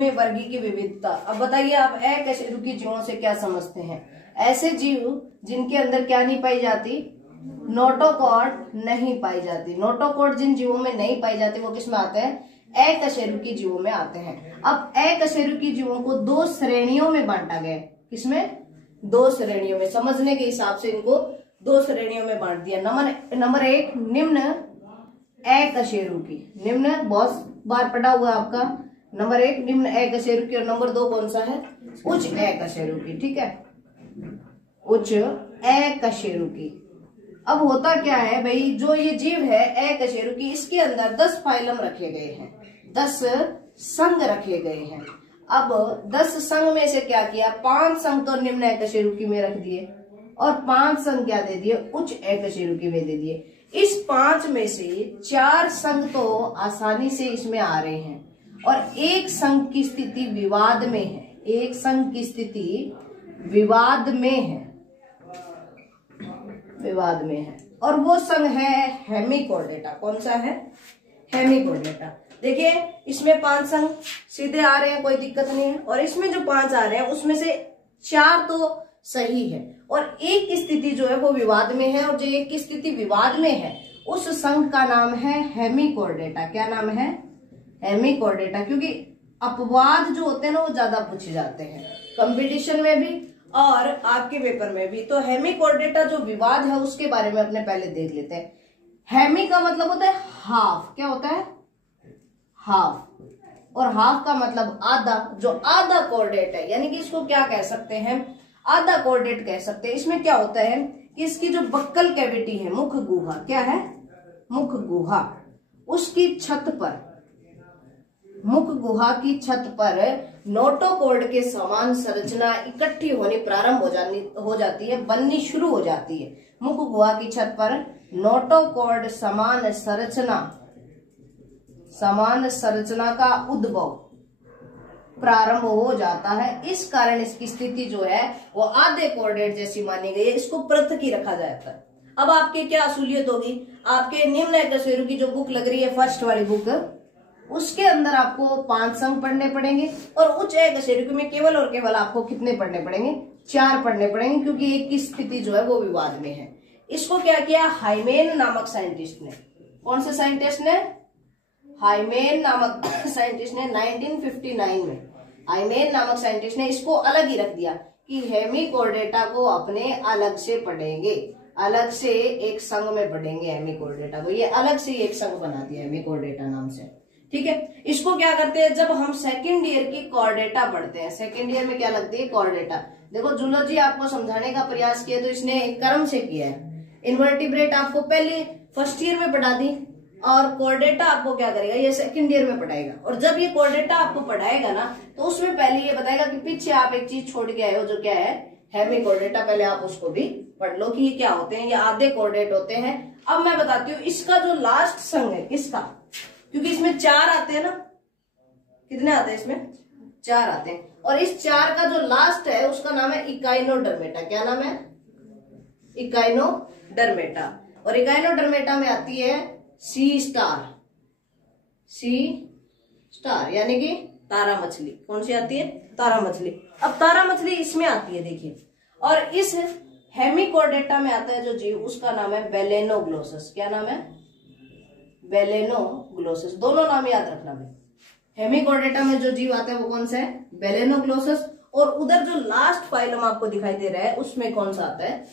में वर्गी की विविधता। अब बताइए आप अकशेरुकी जीवों से क्या समझते हैं? ऐसे जीव जिनके अंदर क्या नहीं पाई जाती? नोटोकॉर्ड नहीं पाई जाती। नोटोकॉर्ड जिन जीवों में नहीं पाई जाती वो किसमें आते हैं? अकशेरुकी जीवों में आते हैं। अब अकशेरुकी जीवों को दो श्रेणियों में बांटा गया। किसमें? दो श्रेणियों में। समझने के हिसाब से इनको दो श्रेणियों में बांट दिया। नंबर एक निम्न अकशेरुकी। निम्न बहुत बार पढ़ा हुआ आपका। नंबर एक निम्न अकशेरुकी और नंबर दो कौन सा है? उच्च अकशेरुकी। ठीक है, उच्च अकशेरुकी। अब होता क्या है भाई, जो ये जीव है अकशेरुकी, इसके अंदर 10 फाइलम रखे गए हैं, 10 संघ रखे गए हैं। अब 10 संघ में से क्या किया? 5 संघ तो निम्न अकशेरुकी में रख दिए और 5 संघ क्या दे दिए? उच्च अकशेरुकी में दे दिए। इस 5 में से 4 संघ तो आसानी से इसमें आ रहे हैं और एक संघ की स्थिति विवाद में है। एक संघ की स्थिति विवाद में है, विवाद में है और वो संघ है हेमिकोर्डेटा। कौन सा है? हेमिकोर्डेटा। देखिए इसमें 5 संघ सीधे आ रहे हैं, कोई दिक्कत नहीं है, और इसमें जो 5 आ रहे हैं उसमें से 4 तो सही है और एक की स्थिति जो है वो विवाद में है, और जो एक की स्थिति विवाद में है उस संघ का नाम है हेमिकोर्डेटा। क्या नाम है? हेमिकोर्डेटा। क्योंकि अपवाद जो होते हैं ना वो ज्यादा पूछे जाते हैं कंपटीशन में भी और आपके पेपर में भी। तो हेमिकोर्डेटा जो विवाद है उसके बारे में अपने पहले देख लेते हैं। हेमी का मतलब होता है हाफ। क्या होता है? हाफ। और हाफ का मतलब आधा। जो आधा कोर्डेट है यानी कि इसको क्या कह सकते हैं? आधा कोर्डेट कह सकते हैं। इसमें क्या होता है कि इसकी जो बक्कल कैविटी है, मुख गुहा, क्या है? मुख गुहा, उसकी छत पर, मुख गुहा की छत पर नोटोकॉर्ड के समान संरचना इकट्ठी होनी प्रारंभ हो जाती है, बननी शुरू हो जाती है। मुख गुहा की छत पर नोटोकॉर्ड समान संरचना का उद्भव प्रारंभ हो जाता है। इस कारण इसकी स्थिति जो है वो आधे कोर्डेट जैसी मानी गई है। इसको पृथक रखा जाता है। अब आपकी क्या असूलियत होगी? आपके निम्न अकशेरुकी जो बुक लग रही है, फर्स्ट वाली बुक, उसके अंदर आपको 5 संघ पढ़ने पड़ेंगे और उच्च अकशेरुकी में केवल और केवल आपको कितने पढ़ने पड़ेंगे? 4 पढ़ने पड़ेंगे, क्योंकि एक की स्थिति जो है वो विवाद में है। इसको क्या किया? हाइमेन नामक साइंटिस्ट ने। कौन से साइंटिस्ट ने? हाइमेन नामक साइंटिस्ट ने 1959 में, हाइमेन नामक साइंटिस्ट ने इसको अलग ही रख दिया कि हेमिकोर्डेटा को अपने अलग से पढ़ेंगे, अलग से एक संघ में पढ़ेंगे हेमिकोर्डेटा को। ये अलग से एक संघ बना दिया हेमिकोर्डेटा नाम से। ठीक है, इसको क्या करते हैं? जब हम सेकेंड ईयर की कॉर्डेटा पढ़ते हैं, सेकेंड ईयर में क्या लगती है? कॉर्डेटा। देखो जूलॉजी आपको समझाने का प्रयास किया तो इसने एक क्रम से किया है। इन्वर्टिब्रेट आपको पहले फर्स्ट ईयर में पढ़ा दी और कॉर्डेटा आपको क्या करेगा? ये सेकेंड ईयर में पढ़ाएगा। और जब ये कॉर्डेटा आपको पढ़ाएगा ना तो उसमें पहले ये बताएगा कि पीछे आप एक चीज छोड़ के आए हो, जो क्या है? हेमिकोर्डेटा। पहले आप उसको भी पढ़ लो कि ये क्या होते हैं। ये आधे कोर्डेट होते हैं। अब मैं बताती हूँ इसका जो लास्ट संघ है किसका, क्योंकि इसमें 4 आते हैं ना। कितने आते हैं इसमें? 4 आते हैं। और इस 4 का जो लास्ट है उसका नाम है इकाइनोडर्मेटा। क्या नाम है? इकाइनोडर्मेटा। और इकाइनोडर्मेटा में आती है सी स्टार। सी स्टार यानी कि तारा मछली। कौन सी आती है? तारा मछली। अब तारा मछली इसमें आती है, देखिए। और इस हेमिकोर्डेटा में आता है जो जीव, उसका नाम है बेलेनोग्लोसस। क्या नाम है? बेलेनोग्लोसस। दोनों नाम याद रखना भाई। हेमिकोर्डेटा में जो जीव आता है वो कौन सा है? बेलेनोग्लोसस। और उधर जो लास्ट फाइलम आपको दिखाई दे रहा है उसमें कौन सा आता है?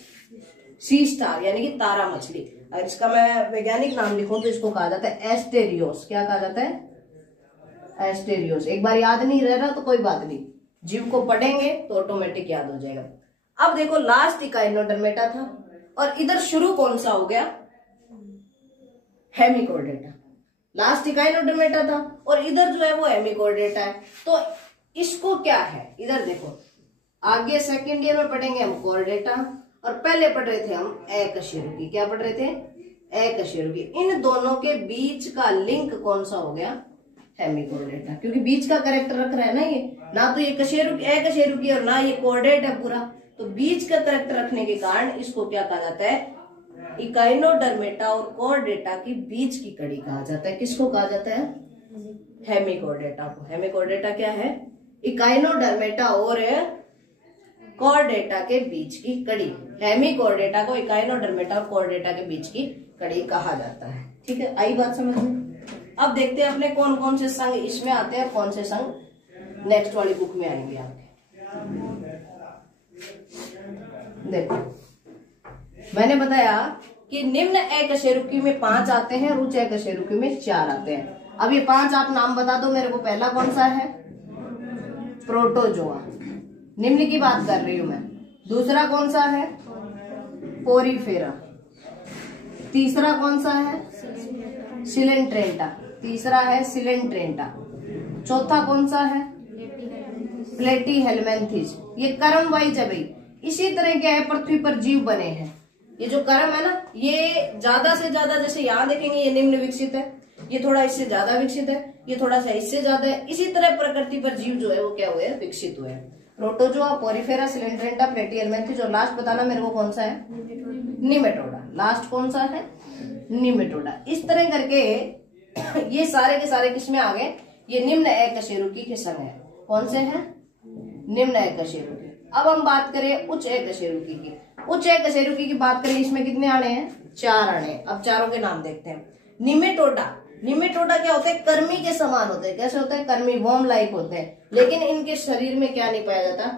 सी स्टार यानी कि तारा मछली। और इसका मैं वैज्ञानिक नाम लिखूं तो इसको कहा जाता है एस्टेरियोस। क्या कहा जाता है? एस्टेरियोस। एक बार याद नहीं रह रहा तो कोई बात नहीं, जीव को पढ़ेंगे तो ऑटोमेटिक याद हो जाएगा। अब देखो लास्ट इकाइनोडर्मेटा था और इधर शुरू कौन सा हो गया? हेमिकोर्डेटा। लास्ट इकाइनोडर्मेटा था और इधर जो है वो हेमिकोर्डेटा है। तो इसको क्या है? इधर देखो, आगे सेकेंड ईयर में पढ़ेंगे हम कॉर्डेटा और पहले पढ़ रहे थे हम अकशेरुकी। क्या पढ़ रहे थे? अकशेरुकी। इन दोनों के बीच का लिंक कौन सा हो गया? हेमिकोर्डेटा। क्योंकि बीच का कैरेक्टर रख रहा है ना ये, ना तो ये अकशेरुकी और ना ये कॉर्डेट है पूरा, तो बीच का कैरेक्टर रखने के कारण इसको क्या कहा जाता है? इकाइनोडर्मेटा और कॉर्डेटा की बीच की कड़ी कहा जाता है। किसको कहा जाता है? हेमिकोर्डेटा को। हेमिकोर्डेटा क्या है? इकाइनोडर्मेटा और कॉर्डेटा के बीच की कड़ी। हेमिकोर्डेटा को इकाइनोडर्मेटा और कॉर्डेटा के बीच की कड़ी कहा जाता है। ठीक है, आई बात समझ में? अब देखते हैं अपने कौन कौन से संघ इसमें आते हैं, कौन से संघ नेक्स्ट वाली बुक में आएंगे आपके। देखो मैंने बताया कि निम्न एकशेरुकी में 5 आते हैं और उच्च एकशेरुकी में 4 आते हैं। अब ये 5 आप नाम बता दो मेरे को। पहला कौन सा है? प्रोटोजोआ, निम्न की बात कर रही हूं मैं। दूसरा कौन सा है? पोरीफेरा। तीसरा कौन सा है? सिलेंट्रेंटा। तीसरा है सिलेंट्रेंटा। चौथा कौन सा है? प्लेटीहेल्मिन्थेस। ये कर्म वाइज है भाई। इसी तरह क्या है, पृथ्वी पर जीव बने हैं। ये जो कर्म है ना, ये ज्यादा से ज्यादा, जैसे यहाँ देखेंगे ये निम्न विकसित है, ये थोड़ा इससे ज्यादा विकसित है, ये थोड़ा सा इससे ज्यादा है। इसी तरह प्रकृति पर जीव जो है वो क्या हुए? विकसित हुए। प्रोटोजोआ, पोरीफेरा, सिलेंट्रेंटा, प्लेटीहेल्मिन्थेस और लास्ट बताना मेरे को कौन सा है? निमेटोडा। लास्ट कौन सा है? निमेटोडा। इस तरह करके ये सारे के सारे किसमें आ गए? ये निम्न एकशेरुकी के संघ है। कौन से हैं? निम्न एकशेरुकी। अब हम बात करें उच्च एकशेरुकी की। उच्च एकशेरुकी की बात करें, इसमें कितने आने हैं? 4 आने हैं। अब चारों के नाम देखते हैं। निमेटोडा। निमेटोडा क्या होते हैं? कर्मी के समान होते हैं। कैसे होते हैं? कर्मी, वॉर्म लाइक होते हैं। लेकिन इनके शरीर में क्या नहीं पाया जाता?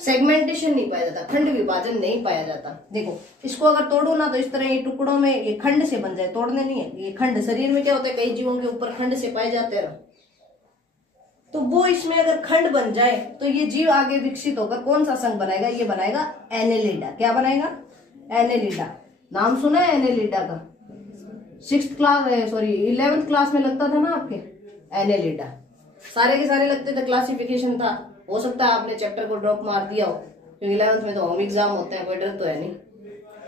सेगमेंटेशन नहीं पाया जाता, खंड विभाजन नहीं पाया जाता। देखो इसको अगर तोड़ो ना तो इस तरह ये टुकड़ों में ये खंड से बन जाए, तोड़ने नहीं है। ये खंड शरीर में क्या होता है? कई जीवों के ऊपर खंड से पाए जाते हैं, तो वो इसमें अगर खंड बन जाए तो ये जीव आगे विकसित होकर कौन सा संघ बनाएगा? ये बनाएगा एनेलिडा। क्या बनाएगा? एनेलिडा। नाम सुना है एनेलिडा का? 6th class, sorry 11th class में लगता था ना आपके, एनेलिडा। सारे के सारे लगते थे, क्लासिफिकेशन था। हो सकता है आपने चैप्टर को ड्रॉप मार दिया हो, क्योंकि 11th में तो होम एग्जाम होते हैं, कोई डर तो है नहीं।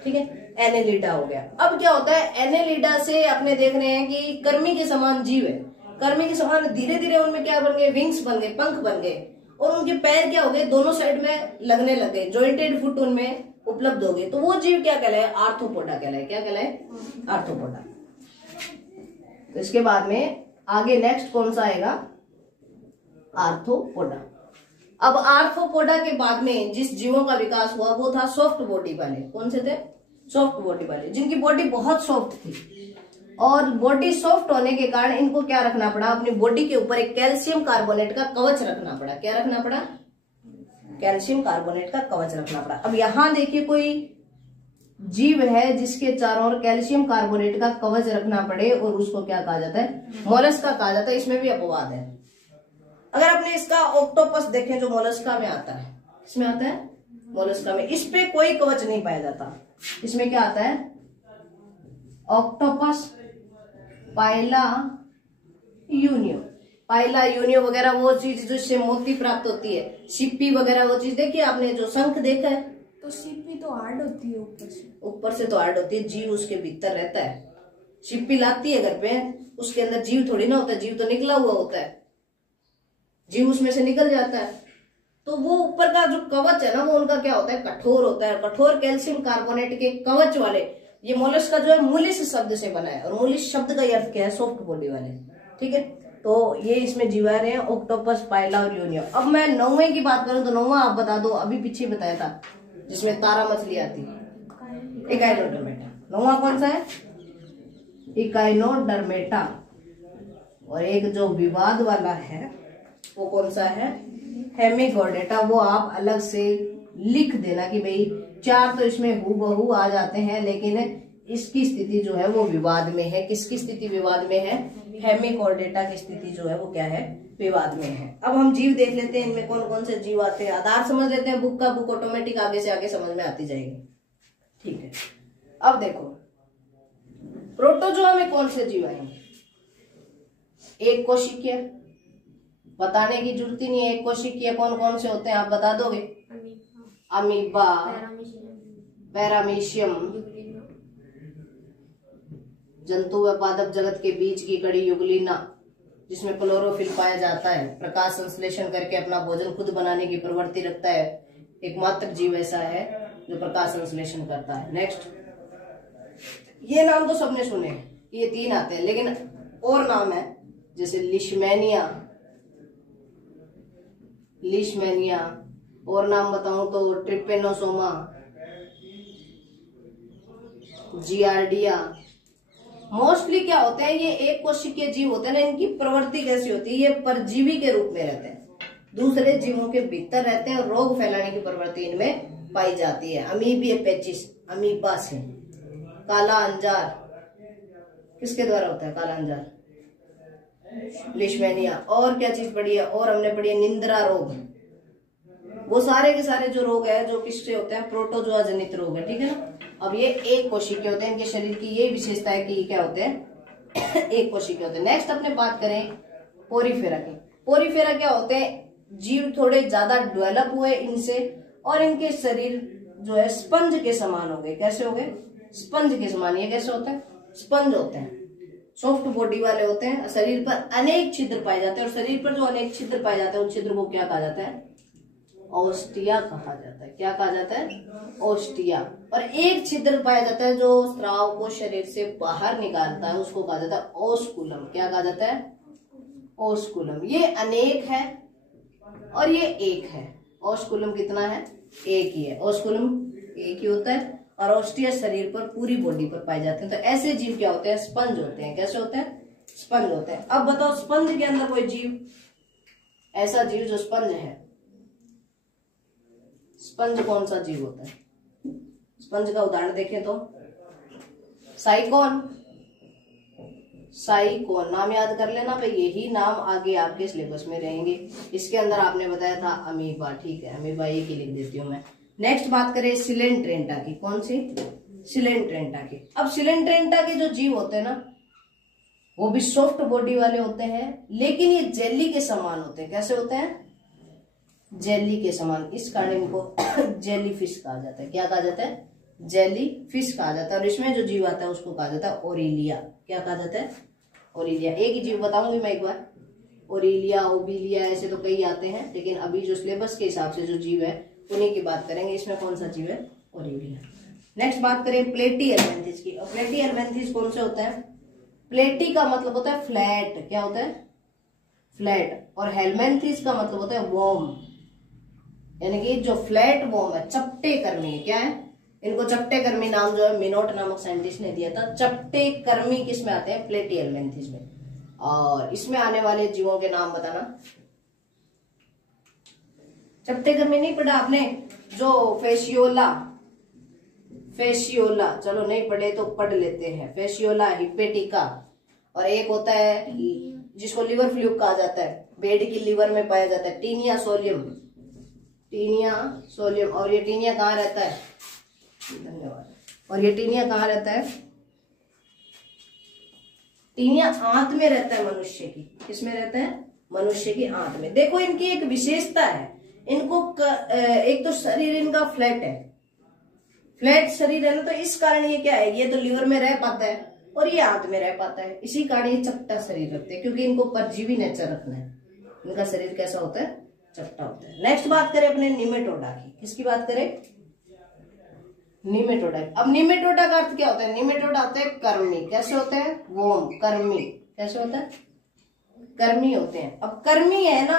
ठीक है, एनेलिडा हो गया। अब क्या होता है? एनेलिडा से अपने देख रहे हैं कि कर्मी के समान जीव है। कर्मी के समान धीरे धीरे उनमें क्या बन गए? विंग्स बन गए, पंख बन गए, और उनके पैर क्या हो गए? दोनों साइड में लगने लगे, जॉइंटेड फुट उनमें उपलब्ध हो गए। तो वो जीव क्या कहलाए? आर्थ्रोपोडा कहलाए। क्या कहलाए? आर्थ्रोपोडा। तो इसके बाद में आगे नेक्स्ट कौन सा आएगा? आर्थ्रोपोडा। अब आर्थ्रोपोडा के बाद में जिस जीवों का विकास हुआ वो था सॉफ्ट बॉडी वाले। कौन से थे? सॉफ्ट बॉडी वाले, जिनकी बॉडी बहुत सॉफ्ट थी। और बॉडी सॉफ्ट होने के कारण इनको क्या रखना पड़ा? अपनी बॉडी के ऊपर एक कैल्शियम कार्बोनेट का कवच रखना पड़ा। क्या रखना पड़ा? कैल्शियम कार्बोनेट का कवच रखना पड़ा। अब यहां देखिए कोई जीव है जिसके चारों ओर कैल्शियम कार्बोनेट का कवच रखना पड़े, और उसको क्या कहा जाता है? मोलस्का कहा जाता है। इसमें भी अपवाद है। अगर आपने इसका ऑक्टोपस देखें जो मोलस्का में आता है, इसमें आता है मोलस्का में, इस पे कोई कवच नहीं पाया जाता। इसमें क्या आता है? ऑक्टोपस, पाइला यूनियो। पाइला यूनियो वगैरह वो चीज जिससे मोती प्राप्त होती है, सिप्पी वगैरह वो चीज देखिए आपने, जो शंख देखा है। तो सिप्पी तो हार्ड होती है ऊपर से तो हार्ड होती है, जीव उसके भीतर रहता है। सिप्पी लाती है घर पे, उसके अंदर जीव थोड़ी ना होता है, जीव तो निकला हुआ होता है, जीव उसमें से निकल जाता है। तो वो ऊपर का जो कवच है ना, वो उनका क्या होता है? कठोर होता है। कठोर कैल्शियम कार्बोनेट के कवच वाले ये मोलस्का जो है मूलिस शब्द से बना है, और मूलिस शब्द का अर्थ क्या है? सॉफ्ट बॉडी वाले। ठीक है, तो ये इसमें जीव आ रहे हैं, ऑक्टोपस, पाइला और यूनियो। अब मैं 9वें की बात करूं तो 9वां आप बता दो। अभी पीछे बताया था जिसमें तारा मछली आती है, इकाइनोडर्मेटा। 9वां कौन सा है? इकाइनोडर्मेटा। और एक जो विवाद वाला है वो कौन सा है? हेमिकोर्डेटा। वो आप अलग से लिख देना कि भाई 4 तो इसमें हूबहू आ जाते हैं, लेकिन इसकी स्थिति जो है वो विवाद में है। किसकी स्थिति विवाद में है? हेमिकोर्डेटा की स्थिति जो है वो क्या है? विवाद में है। अब हम जीव देख लेते हैं, इनमें कौन कौन से जीव आते हैं। आधार समझ लेते हैं बुक का, बुक ऑटोमेटिक आगे से आगे समझ में आती जाएगी। ठीक है, अब देखो प्रोटोजोआ में कौन से जीव आएंगे? एक कोशिकीय, बताने की जरूरत ही नहीं है। एक कोशिकीय कौन कौन से होते हैं आप बता दोगे? अमीबा, पैरामीशियम, जंतु व पादप जगत के बीच की कड़ी युगलिना, जिसमें क्लोरोफिल पाया जाता है, प्रकाश संश्लेषण करके अपना भोजन खुद बनाने की प्रवृत्ति रखता है। एकमात्र जीव ऐसा है जो प्रकाश संश्लेषण करता है। नेक्स्ट, ये नाम तो सबने सुने हैं, ये 3 आते हैं, लेकिन और नाम है जैसे लिशमैनिया, और नाम बताऊं तो ट्रिपेनोसोमा, जियार्डिया। मोस्टली क्या होते हैं, ये एक कोशिकीय जीव होते हैं ना, इनकी प्रवृत्ति कैसी होती है, ये परजीवी के रूप में रहते हैं, दूसरे जीवों के भीतर रहते हैं और रोग फैलाने की प्रवृत्ति इनमें पाई जाती है। अमीबिया पेचिस, अमीबा से। काला अंजार किसके द्वारा होता है, काला अंजार, लिशमैनिया। और क्या चीज पढ़ी है, और हमने पढ़ी है निंद्रा रोग। वो सारे के सारे जो रोग है जो किससे होते हैं, प्रोटोजोआ जनित रोग है, ठीक है ना। अब ये एक कोशिकीय होते हैं, इनके शरीर की ये विशेषता है कि ये क्या होते हैं, एक कोशिकीय होते हैं। नेक्स्ट अपने बात करें पोरीफेरा की। पोरीफेरा क्या होते हैं, जीव थोड़े ज्यादा डेवलप हुए इनसे, और इनके शरीर जो है स्पंज के समान हो गए। कैसे हो गए, स्पंज के समान। ये कैसे होते हैं, स्पंज होते हैं, सॉफ्ट बॉडी वाले होते हैं। शरीर पर अनेक छिद्र पाए जाते हैं, और शरीर पर जो अनेक छिद्र पाए जाते हैं उन छिद्र को क्या कहा जाता है, ओस्टिया कहा जाता है। क्या कहा जाता है, ओस्टिया। और एक छिद्र पाया जाता है जो स्राव को शरीर से बाहर निकालता है, उसको कहा जाता है ओस्कुलम। क्या कहा जाता है, ओस्कुलम। ये अनेक है और ये एक है। ओस्कुलम कितना है, एक ही है। ओस्कुलम एक ही होता है, और ओस्टिया शरीर पर पूरी बॉडी पर पाए जाते हैं। तो ऐसे जीव क्या होते हैं, स्पंज होते हैं। कैसे होते हैं, स्पंज होते हैं। अब बताओ स्पंज के अंदर कोई जीव, ऐसा जीव जो स्पंज है, स्पंज कौन सा जीव होता है, स्पंज का उदाहरण देखें तो साइकोन। साइकोन नाम याद कर लेना भाई, यही नाम आगे आपके सिलेबस में रहेंगे। इसके अंदर आपने बताया था अमीबा, ठीक है, अमीबा एक ही लिख देती हूं मैं। नेक्स्ट बात करें सिलेंट्रेंटा की। कौन सी, सिलेंट्रेंटा की। अब सिलेंट्रेंटा के जो जीव होते हैं ना, वो भी सॉफ्ट बॉडी वाले होते हैं, लेकिन ये जेली के समान होते हैं। कैसे होते हैं, जेली के समान। इस कारण इनको जेली फिश कहा जाता है। क्या कहा जाता है, जेली फिश कहा जाता है। और इसमें जो जीव आता है उसको कहा जाता है ओरिलिया। क्या कहा जाता है, ओरिलिया। एक ही जीव बताऊंगी मैं एक बार, ओरिलिया, ओबिलिया, ऐसे तो कई आते हैं, लेकिन अभी जो सिलेबस के हिसाब से जो जीव है उन्हीं की बात करेंगे। इसमें कौन सा जीव है, ओरिलिया। नेक्स्ट बात करें प्लेटी हेलमिंथिस की। और प्लेटी हेलमिंथिस कौन से होता है, प्लेटी का मतलब होता है फ्लैट। क्या होता है, फ्लैट। और हेलमिंथिस का मतलब होता है वॉर्म, यानी कि जो फ्लैट वॉर्म है, चपटे कर्मी। क्या है, इनको चपटे कर्मी नाम जो है मिनोट नामक साइंटिस्ट ने दिया था। चपटे कर्मी किस में आते हैं, प्लेटी हेलमिंथिस में। और इसमें आने वाले जीवों के नाम बताना। चपटे कर्मी नहीं पढ़ा आपने, जो फेशियोला, फेशियोला, चलो नहीं पढ़े तो पढ़ लेते हैं। फेशियोला, हिपेटिका, और एक होता है जिसको लिवर फ्लूक कहा जाता है, बेड की लिवर में पाया जाता है, टीनिया सोलियम, टीनिया सोलियम। और ये टीनिया कहाँ रहता है, धन्यवाद। और ये टीनिया कहाँ रहता है, टीनिया आंत में रहता है मनुष्य की। किसमें रहता है, मनुष्य की आंत में। देखो इनकी एक विशेषता है, इनको एक तो शरीर इनका फ्लैट है, फ्लैट शरीर है ना, तो इस कारण ये क्या है, ये तो लिवर में रह पाता है और ये आंत में रह पाता है। इसी कारण ये चपटा शरीर रखते हैं, क्योंकि इनको परजीवी नेचर रखना है। इनका शरीर कैसा होता है, चपटा होता है। नेक्स्ट बात करें अपने निमेटोडा की। किसकी बात करें, निमेटोडा। अब निमेटोडा का अर्थ क्या होता है, निमेटोडा होते हैं कर्मी। कैसे होते हैं, वोम, कर्मी। कैसे होता है, कर्मी होते हैं। अब कर्मी है ना,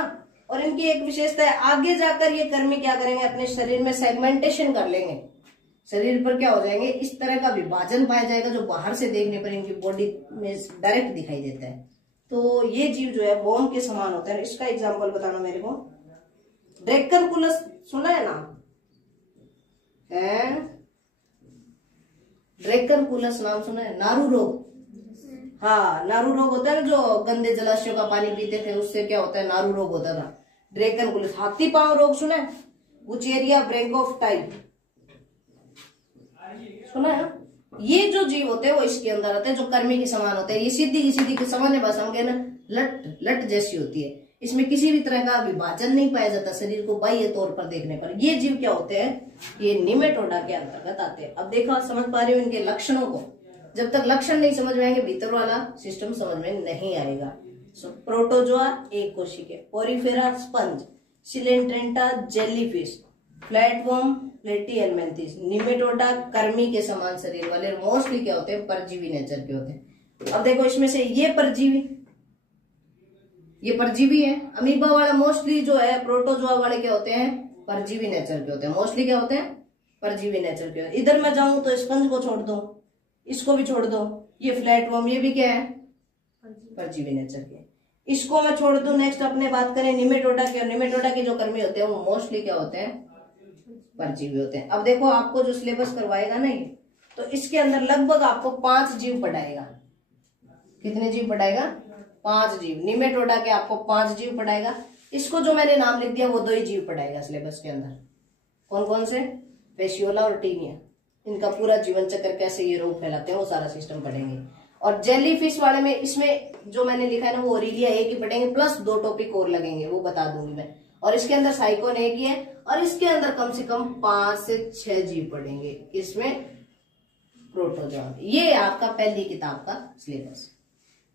और इनकी एक विशेषता है, आगे जाकर ये कर्मी क्या करेंगे, अपने शरीर में सेगमेंटेशन कर लेंगे। शरीर पर क्या हो जाएंगे, इस तरह का विभाजन पाया जाएगा जो बाहर से देखने पर इनकी बॉडी में डायरेक्ट दिखाई देता है। तो ये जीव जो है वोम के समान होता है। इसका एग्जाम्पल बताना मेरे को। ड्रैकनकुलस सुना है ना, ड्रैकनकुलस नाम सुना है। नारू रोग, हाँ नारू रोग होता है ना, जो गंदे जलाशयों का पानी पीते थे उससे क्या होता है, नारू रोग होता था। ड्रैकनकुलस। हाथी पांव रोग सुना है, बुचेरिया ब्रेंकोफ टाइप सुना है। ये जो जीव होते हैं वो इसके अंदर आते हैं, जो कर्मी के समान होते हैं। ये सीधी की सीधी सामान्य भाषा में ना लट जैसी होती है। इसमें किसी भी तरह का विभाजन नहीं पाया जाता शरीर को बाह्य तौर पर देखने पर। ये जीव क्या होते हैं, ये निमेटोडा के अंतर्गत आते हैं। अब देखो समझ पा रहे हो इनके लक्षणों को। जब तक लक्षण नहीं समझ में आएंगे भीतर वाला सिस्टम समझ में नहीं आएगा। प्रोटोजोआ एक कोशिकीय, पोरीफेरा स्पंज, सिलेंट्रेंटा जेलीफिश, फ्लैटवर्म प्लेटी हेलमिंथिस, निमेटोडा कर्मी के समान शरीर वाले। मोस्टली क्या होते हैं, परजीवी नेचर के होते हैं। अब देखो इसमें से ये परजीवी, ये परजीवी है। अमीबा वाला मोस्टली जो है, प्रोटोजोआ वाले क्या होते हैं, परजीवी नेचर के होते हैं। मोस्टली क्या होते हैं, परजीवी नेचर के। इधर मैं जाऊं तो स्पंज को छोड़ दो, इसको भी छोड़ दो, ये फ्लैटवर्म, ये भी क्या है, परजीवी नेचर के। इसको मैं छोड़ दूं। नेक्स्ट अपने बात करें निमेटोडा की, और निमेटोडा के जो कर्मी होते हैं वो मोस्टली क्या होते हैं, परजीवी होते हैं। अब देखो आपको जो सिलेबस करवाएगा ना ये, तो इसके अंदर लगभग आपको 5 जीव पढ़ाएगा। कितने जीव पढ़ाएगा, 5 जीव। निमेटोडा के आपको 5 जीव पढ़ाएगा। इसको जो मैंने नाम लिख दिया वो 2 ही जीव पढ़ाएगा सिलेबस के अंदर। कौन कौन से, फेसियोला और टीनिया। इनका पूरा जीवन चक्र, कैसे ये रोग फैलाते हैं, वो सारा सिस्टम पढ़ेंगे। और जेली फिश वाले में इसमें जो मैंने लिखा है ना वो ओरिलिया एक ही पढ़ेंगे, प्लस 2 टॉपिक और लगेंगे, वो बता दूंगी मैं। और इसके अंदर साइकोन एक ही है, और इसके अंदर कम से कम 5 से 6 जीव पढ़ेंगे। इसमें प्रोटोजोआ। ये आपका पहली किताब का सिलेबस,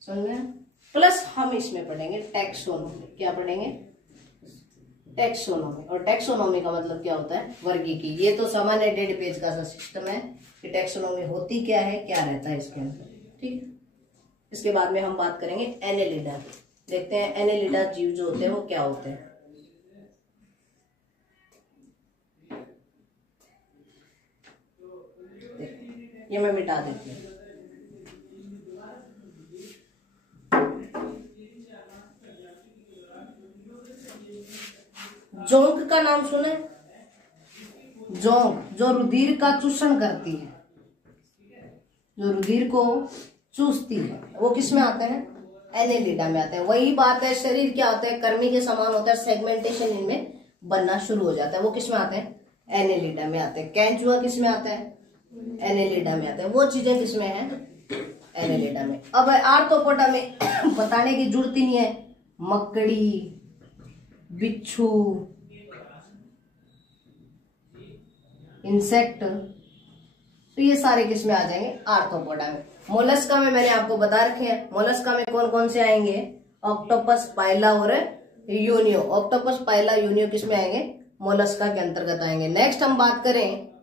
समझ में। प्लस हम इसमें पढ़ेंगे टैक्सोनॉमी। क्या पढ़ेंगे, टैक्सोनॉमी। और टैक्सोनॉमी का मतलब क्या होता है, वर्गीकी। ये तो सामान्य 1.5 पेज का सिस्टम है कि टैक्सोनॉमी होती क्या है, क्या रहता है इसके अंदर, ठीक है। इसके बाद में हम बात करेंगे एनेलिडा। देखते हैं एनेलिडा जीव जो होते हैं वो क्या होते हैं। ये मैं मिटा देती हूँ। जोंक का नाम सुने, जोंक जो रुधिर का चूषण करती है, जो रुधिर को चूसती है, वो किस में आते हैं, एनेलिडा में आते हैं। वही बात है, शरीर क्या होता है, कर्मी के समान होता है, सेगमेंटेशन इनमें बनना शुरू हो जाता है, वो किस में आते हैं, एनेलिडा में आते हैं। कैंचुआ किस में आता है, एनेलिडा में आता है। वो चीजें किस में है, एनेलिडा में। अब आर्थ्रोपोडा में बताने की जरूरत ही नहीं है, मकड़ी, बिच्छू, इंसेक्ट, तो ये सारे किस में आ जाएंगे, आर्थ्रोपोडा में। मोलस्का में मैंने आपको बता रखे हैं, मोलस्का में कौन कौन से आएंगे, ऑक्टोपस, पाइला और यूनियो। ऑक्टोपस, पाइला, यूनियो किस में आएंगे, मोलस्का के अंतर्गत आएंगे। नेक्स्ट हम बात करें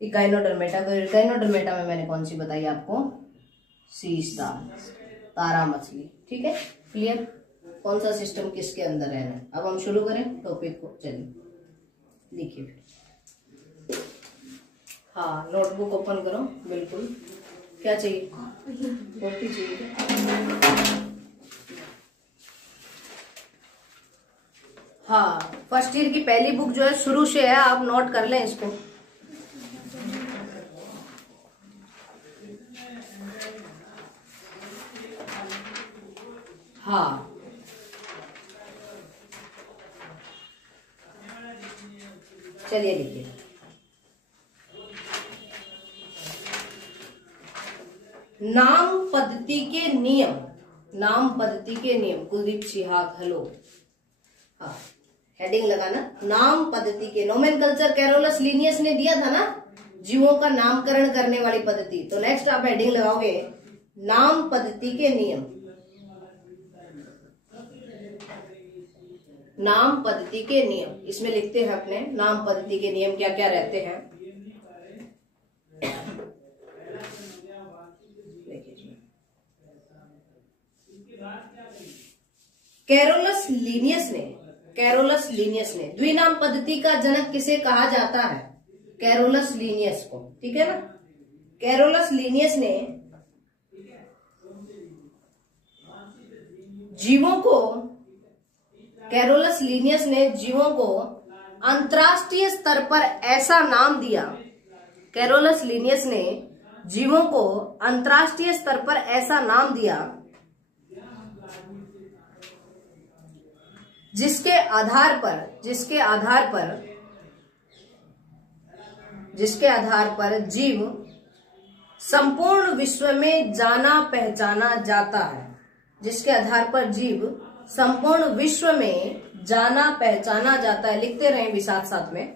इकाइनोडर्मेटा को। इकाइनोडर्मेटा में मैंने कौन सी बताई आपको, सी स्टार, तारा मछली, ठीक है, क्लियर। कौन सा सिस्टम किसके अंदर है। अब हम शुरू करें टॉपिक को, चलिए लिखिए। हाँ, नोटबुक ओपन करो, बिल्कुल। क्या चाहिए, कॉपी चाहिए। हाँ, फर्स्ट ईयर की पहली बुक जो है शुरू से है, आप नोट कर लें इसको। हाँ, चलिए लिखिए। नाम पद्धति के नियम, नाम पद्धति के नियम, कुलदीप सिहाग, हेलो। हाँ, हेडिंग लगाना, नाम पद्धति के। नोमेनकल्चर कैरोलस लीनियस ने दिया था ना, जीवों का नामकरण करने वाली पद्धति। तो नेक्स्ट आप हेडिंग लगाओगे, नाम पद्धति के नियम। नाम पद्धति के नियम, इसमें लिखते हैं अपने नाम पद्धति के नियम क्या क्या रहते हैं। कैरोलस लीनियस ने द्विनाम पद्धति का जनक किसे कहा जाता है, कैरोलस लीनियस को, ठीक है ना। कैरोलस लीनियस ने जीवों को अंतरराष्ट्रीय स्तर पर ऐसा नाम दिया, कैरोलस लीनियस ने जीवों को अंतरराष्ट्रीय स्तर पर ऐसा नाम दिया जिसके आधार पर जीव संपूर्ण विश्व में जाना पहचाना जाता है। जिसके आधार पर जीव संपूर्ण विश्व में जाना पहचाना जाता है। लिखते रहें भी साथ साथ में।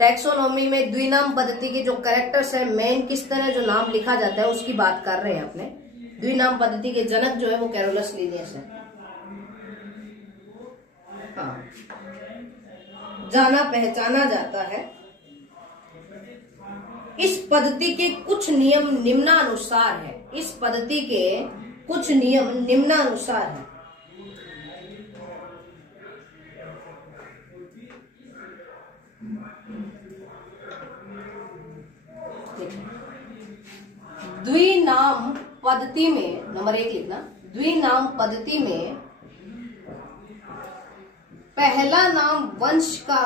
टैक्सोनॉमी में द्विनाम पद्धति के जो कैरेक्टर्स है, मेन किस तरह जो नाम लिखा जाता है उसकी बात कर रहे हैं अपने। द्विनाम पद्धति के जनक जो है वो कैरोलस लीनियस है। हाँ, जाना पहचाना जाता है। इस पद्धति के कुछ नियम निम्नानुसार है। इस पद्धति के कुछ नियम निम्नानुसार है। द्विनाम पद्धति में, नंबर 1 लिखना, द्विनाम पद्धति में पहला नाम वंश का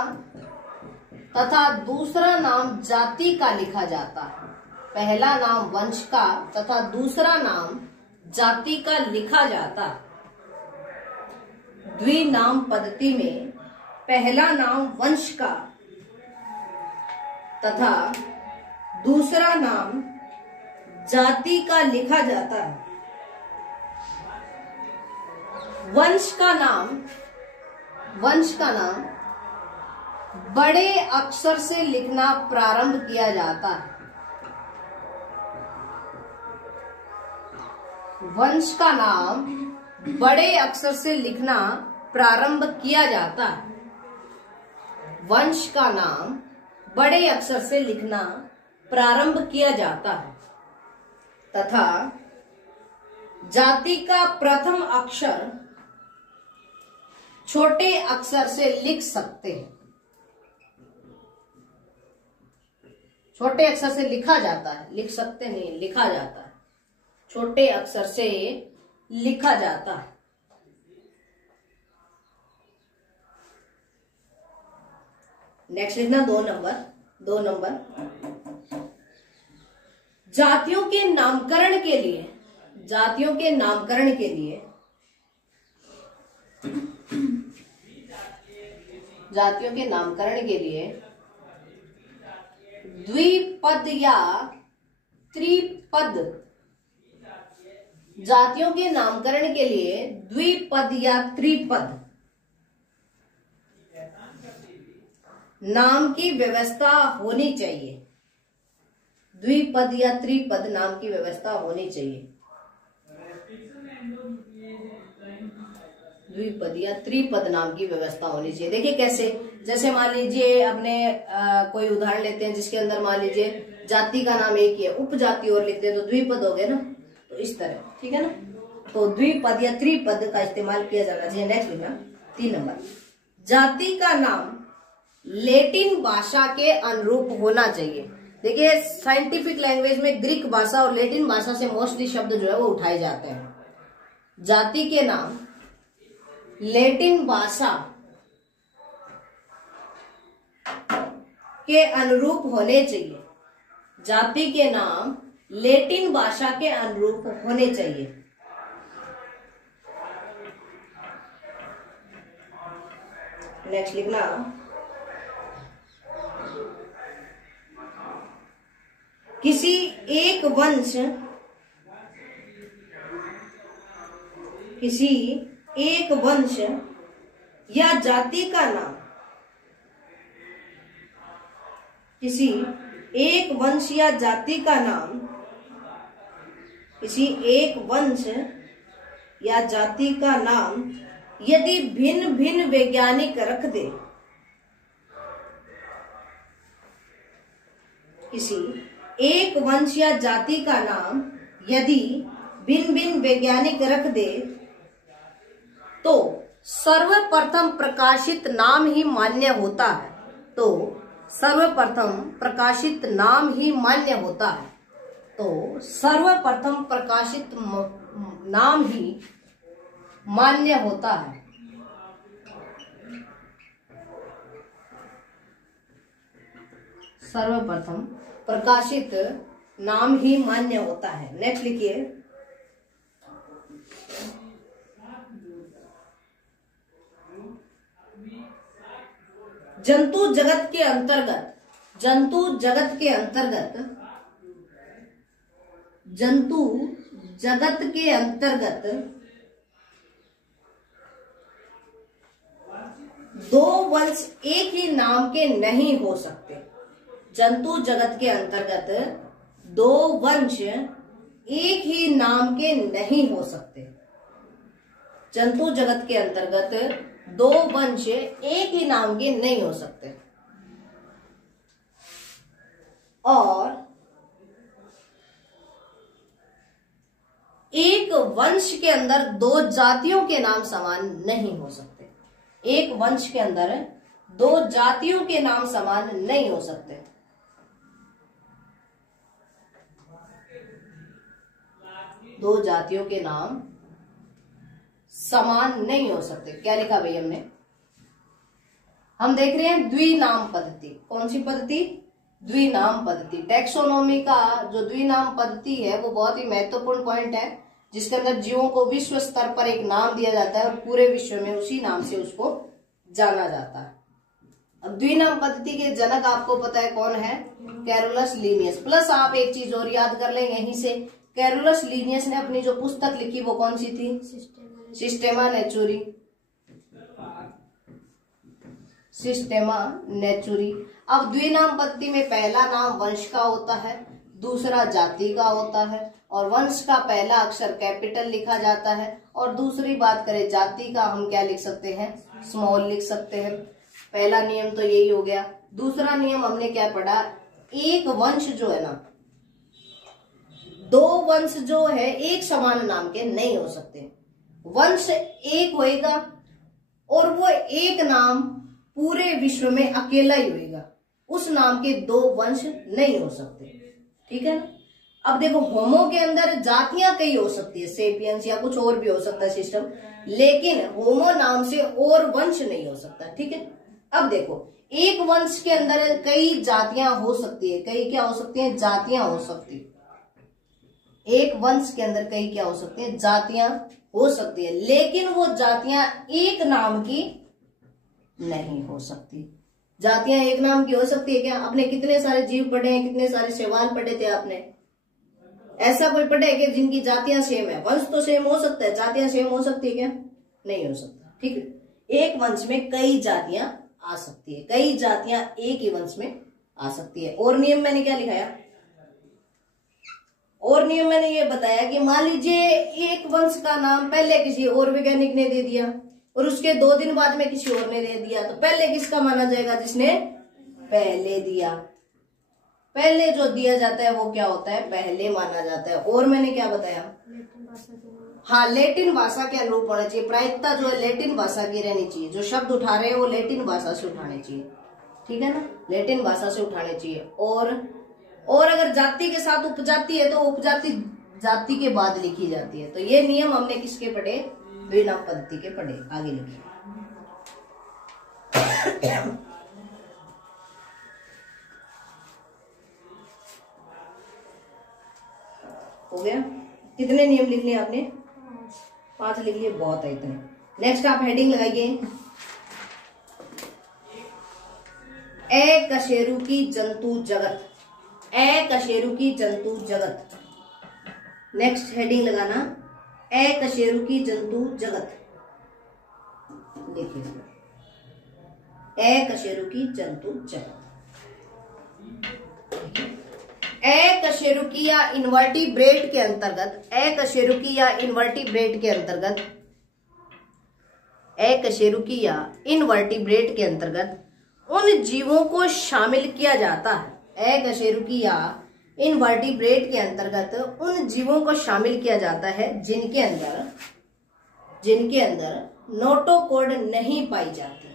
तथा दूसरा नाम जाति का लिखा जाता है। पहला नाम वंश का तथा दूसरा नाम जाति का लिखा जाता है। द्विनाम पद्धति में पहला नाम वंश का तथा दूसरा नाम जाति का लिखा जाता है। वंश का नाम बड़े अक्षर से लिखना प्रारंभ किया जाता है। वंश का नाम बड़े अक्षर से लिखना प्रारंभ किया जाता है। वंश का नाम बड़े अक्षर से लिखना प्रारंभ किया जाता है तथा जाति का प्रथम अक्षर छोटे अक्षर से लिख सकते हैं। छोटे अक्षर से लिखा जाता है, लिख सकते नहीं, लिखा जाता है। छोटे अक्षर से लिखा जाता है। नेक्स्ट लिखना 2 नंबर। जातियों के नामकरण के लिए द्विपद या त्रिपद, जातियों के नामकरण के लिए द्विपद या त्रिपद नाम की व्यवस्था होनी चाहिए। द्विपद या त्रिपद नाम की व्यवस्था होनी चाहिए। द्विपद या त्रिपद नाम की व्यवस्था होनी चाहिए। देखिए कैसे, जैसे मान लीजिए अपने कोई उदाहरण लेते हैं जिसके अंदर मान लीजिए जाति का नाम एक ही है, उपजाति और लिखते हैं तो द्विपद हो गए ना, तो इस तरह, ठीक है ना। तो द्विपद या त्रिपद का इस्तेमाल किया जाना चाहिए। नेक्स्ट लिखना 3 नंबर, जाति का नाम लैटिन भाषा के अनुरूप होना चाहिए। देखिए साइंटिफिक लैंग्वेज में ग्रीक भाषा और लैटिन भाषा से मोस्टली शब्द जो है वो उठाए जाते हैं। जाति के नाम लैटिन भाषा के अनुरूप होने चाहिए। जाति के नाम लैटिन भाषा के अनुरूप होने चाहिए। नेक्स्ट लिखना, किसी एक वंश या जाति का नाम, किसी एक वंश या जाति का नाम, किसी एक वंश या जाति का नाम यदि भिन्न भिन्न वैज्ञानिक रख दे, किसी एक वंश या जाति का नाम यदि भिन्न भिन्न वैज्ञानिक रख दे तो सर्वप्रथम प्रकाशित नाम ही मान्य होता है। तो सर्वप्रथम प्रकाशित नाम ही मान्य होता है। तो सर्वप्रथम प्रकाशित नाम ही मान्य होता है। सर्वप्रथम प्रकाशित नाम ही मान्य होता है। नेक्स्ट लिखिए, जंतु जगत के अंतर्गत दो वंश एक ही नाम के नहीं हो सकते। जंतु जगत के अंतर्गत दो वंश एक ही नाम के नहीं हो सकते। जंतु जगत के अंतर्गत दो वंश एक ही नाम के नहीं हो सकते। और एक वंश के अंदर दो जातियों के नाम समान नहीं हो सकते। एक वंश के अंदर दो जातियों के नाम समान नहीं हो सकते। दो जातियों के नाम समान नहीं हो सकते। क्या लिखा भाई हमने? हम देख रहे हैं द्विनाम पद्धति। कौन सी पद्धति? द्विनाम पद्धति। टैक्सोनॉमी का जो द्विनाम पद्धति है वो बहुत ही महत्वपूर्ण पॉइंट है, जिसके अंदर जीवों को विश्व स्तर पर एक नाम दिया जाता है और पूरे विश्व में उसी नाम से उसको जाना जाता है। अब द्विनाम पद्धति के जनक आपको पता है कौन है? Carolus Linnaeus. प्लस आप एक चीज और याद कर लें यहीं से, कैरोलस लीनियस ने अपनी जो पुस्तक लिखी वो कौन सी थी? सिस्टेमा नेचुरी। सिस्टेमा नेचुरी। अब द्विनाम पद्धति में पहला नाम वंश का होता है, दूसरा जाति का होता है, और वंश का पहला अक्षर कैपिटल लिखा जाता है, और दूसरी बात करें जाति का हम क्या लिख सकते हैं? स्मॉल लिख सकते हैं। पहला नियम तो यही हो गया। दूसरा नियम हमने क्या पढ़ा? एक वंश जो है ना, दो वंश जो है एक समान नाम के नहीं हो सकते। वंश एक होएगा और वो एक नाम पूरे विश्व में अकेला ही होएगा, उस नाम के दो वंश नहीं हो सकते। ठीक है ना? अब देखो होमो के अंदर जातियां कई हो सकती है, सेपियंस या कुछ और भी हो सकता है सिस्टम, लेकिन होमो नाम से और वंश नहीं हो सकता। ठीक है? अब देखो एक वंश के अंदर कई जातियां हो सकती है, कई क्या हो सकती है? जातियां हो सकती है। एक वंश के अंदर कई क्या हो सकती है? जातियां हो सकती है, लेकिन वो जातियां एक नाम की नहीं हो सकती। जातियां एक नाम की हो सकती है क्या? आपने कितने सारे जीव पढ़े हैं, कितने सारे सवाल पढ़े थे आपने? ऐसा कोई पढ़े कि जिनकी जातियां सेम है? वंश तो सेम हो सकता है, जातियां सेम हो सकती है क्या? नहीं हो सकता। ठीक है? एक वंश में कई जातियां आ सकती है, कई जातियां एक ही वंश में आ सकती है। और नियम मैंने क्या लिखाया? और नियम मैंने ये बताया कि मान लीजिए एक वंश का नाम पहले किसी और वैज्ञानिक ने दे दिया और उसके 2 दिन बाद में किसी और ने दे दिया, तो पहले किसका माना जाएगा? जिसने पहले दिया। पहले जो दिया जाता है वो क्या होता है? पहले माना जाता है। और मैंने क्या बताया? हाँ, लैटिन भाषा के अनुरूप होना चाहिए। प्रायिकता जो है लैटिन भाषा की रहनी चाहिए। जो शब्द उठा रहे हैं वो लैटिन भाषा से उठाने चाहिए। ठीक है ना? लैटिन भाषा से उठाने चाहिए। और अगर जाति के साथ उपजाति है तो उपजाति जाति के बाद लिखी जाती है। तो ये नियम हमने किसके पढ़े? द्विनाम पद्धति के पढ़े। आगे लिखिए। हो गया? कितने नियम लिख लिए आपने? 5 लिख लिए, बहुत है इतने। नेक्स्ट आप हेडिंग लगाइए, अकशेरुकी जंतु जगत। अकशेरुकी जंतु जगत। नेक्स्ट हेडिंग लगाना, अकशेरुकी जंतु जगत। देखिए, अकशेरुकी जंतु जगत। अकशेरुकी या इनवर्टिब्रेट के अंतर्गत, अकशेरुकी या इनवर्टिब्रेट के अंतर्गत, अकशेरुकी या इनवर्टिब्रेट के अंतर्गत उन जीवों को शामिल किया जाता है। अकशेरुकी या इनवर्टिब्रेट के अंतर्गत उन जीवों को शामिल किया जाता है जिनके अंदर नोटोकॉर्ड नहीं पाई जाती।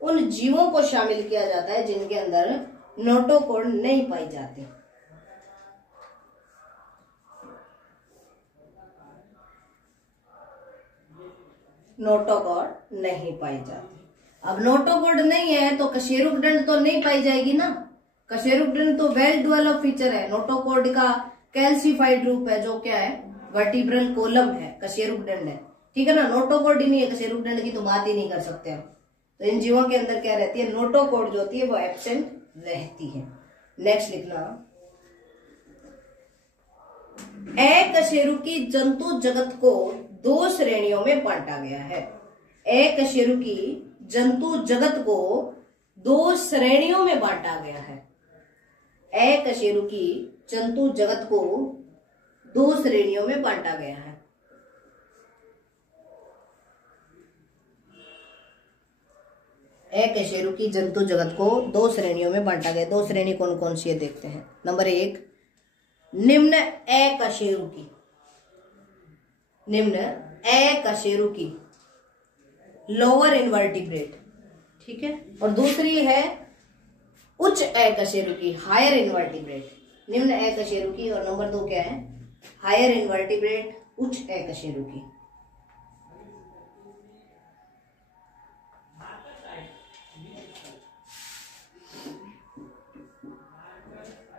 उन जीवों को शामिल किया जाता है जिनके अंदर नोटोकॉर्ड नहीं पाई जाती। नोटोकॉर्ड नहीं पाई जाती। अब नोटोकॉर्ड नहीं है तो कशेरुकदंड तो नहीं पाई जाएगी ना। कशेरुकदंड तो वेल डेवलप फीचर है। नोटोकॉर्ड का कैल्सिफाइड रूप है जो क्या है? वर्टिब्रल कोलम है, कशेरुकदंड है। ठीक है ना? नोटोकॉर्ड ही नहीं है, कशेरुकदंड की तो बात ही नहीं कर सकते हम। तो इन जीवों के अंदर क्या रहती है? नोटोकॉर्ड जो होती है वो एब्सेंट रहती है। नेक्स्ट लिखना, अकशेरुकी जंतु जगत को 2 श्रेणियों में बांटा गया है। अकशेरुकी जंतु जगत को 2 श्रेणियों में बांटा गया है। अकशेरुकी जंतु जगत को 2 श्रेणियों में बांटा गया है। अकशेरुकी जंतु जगत को 2 श्रेणियों में बांटा गया। 2 श्रेणी कौन कौन सी है देखते हैं। नंबर 1, निम्न अकशेरुकी। निम्न अकशेरुकी, लोअर इनवर्टिब्रेट। ठीक है? और दूसरी है उच्च अकशेरुकी, हायर इनवर्टिब्रेट। निम्न अकशेरुकी और नंबर 2 क्या है? हायर इनवर्टिब्रेट, उच्च अकशेरुकी।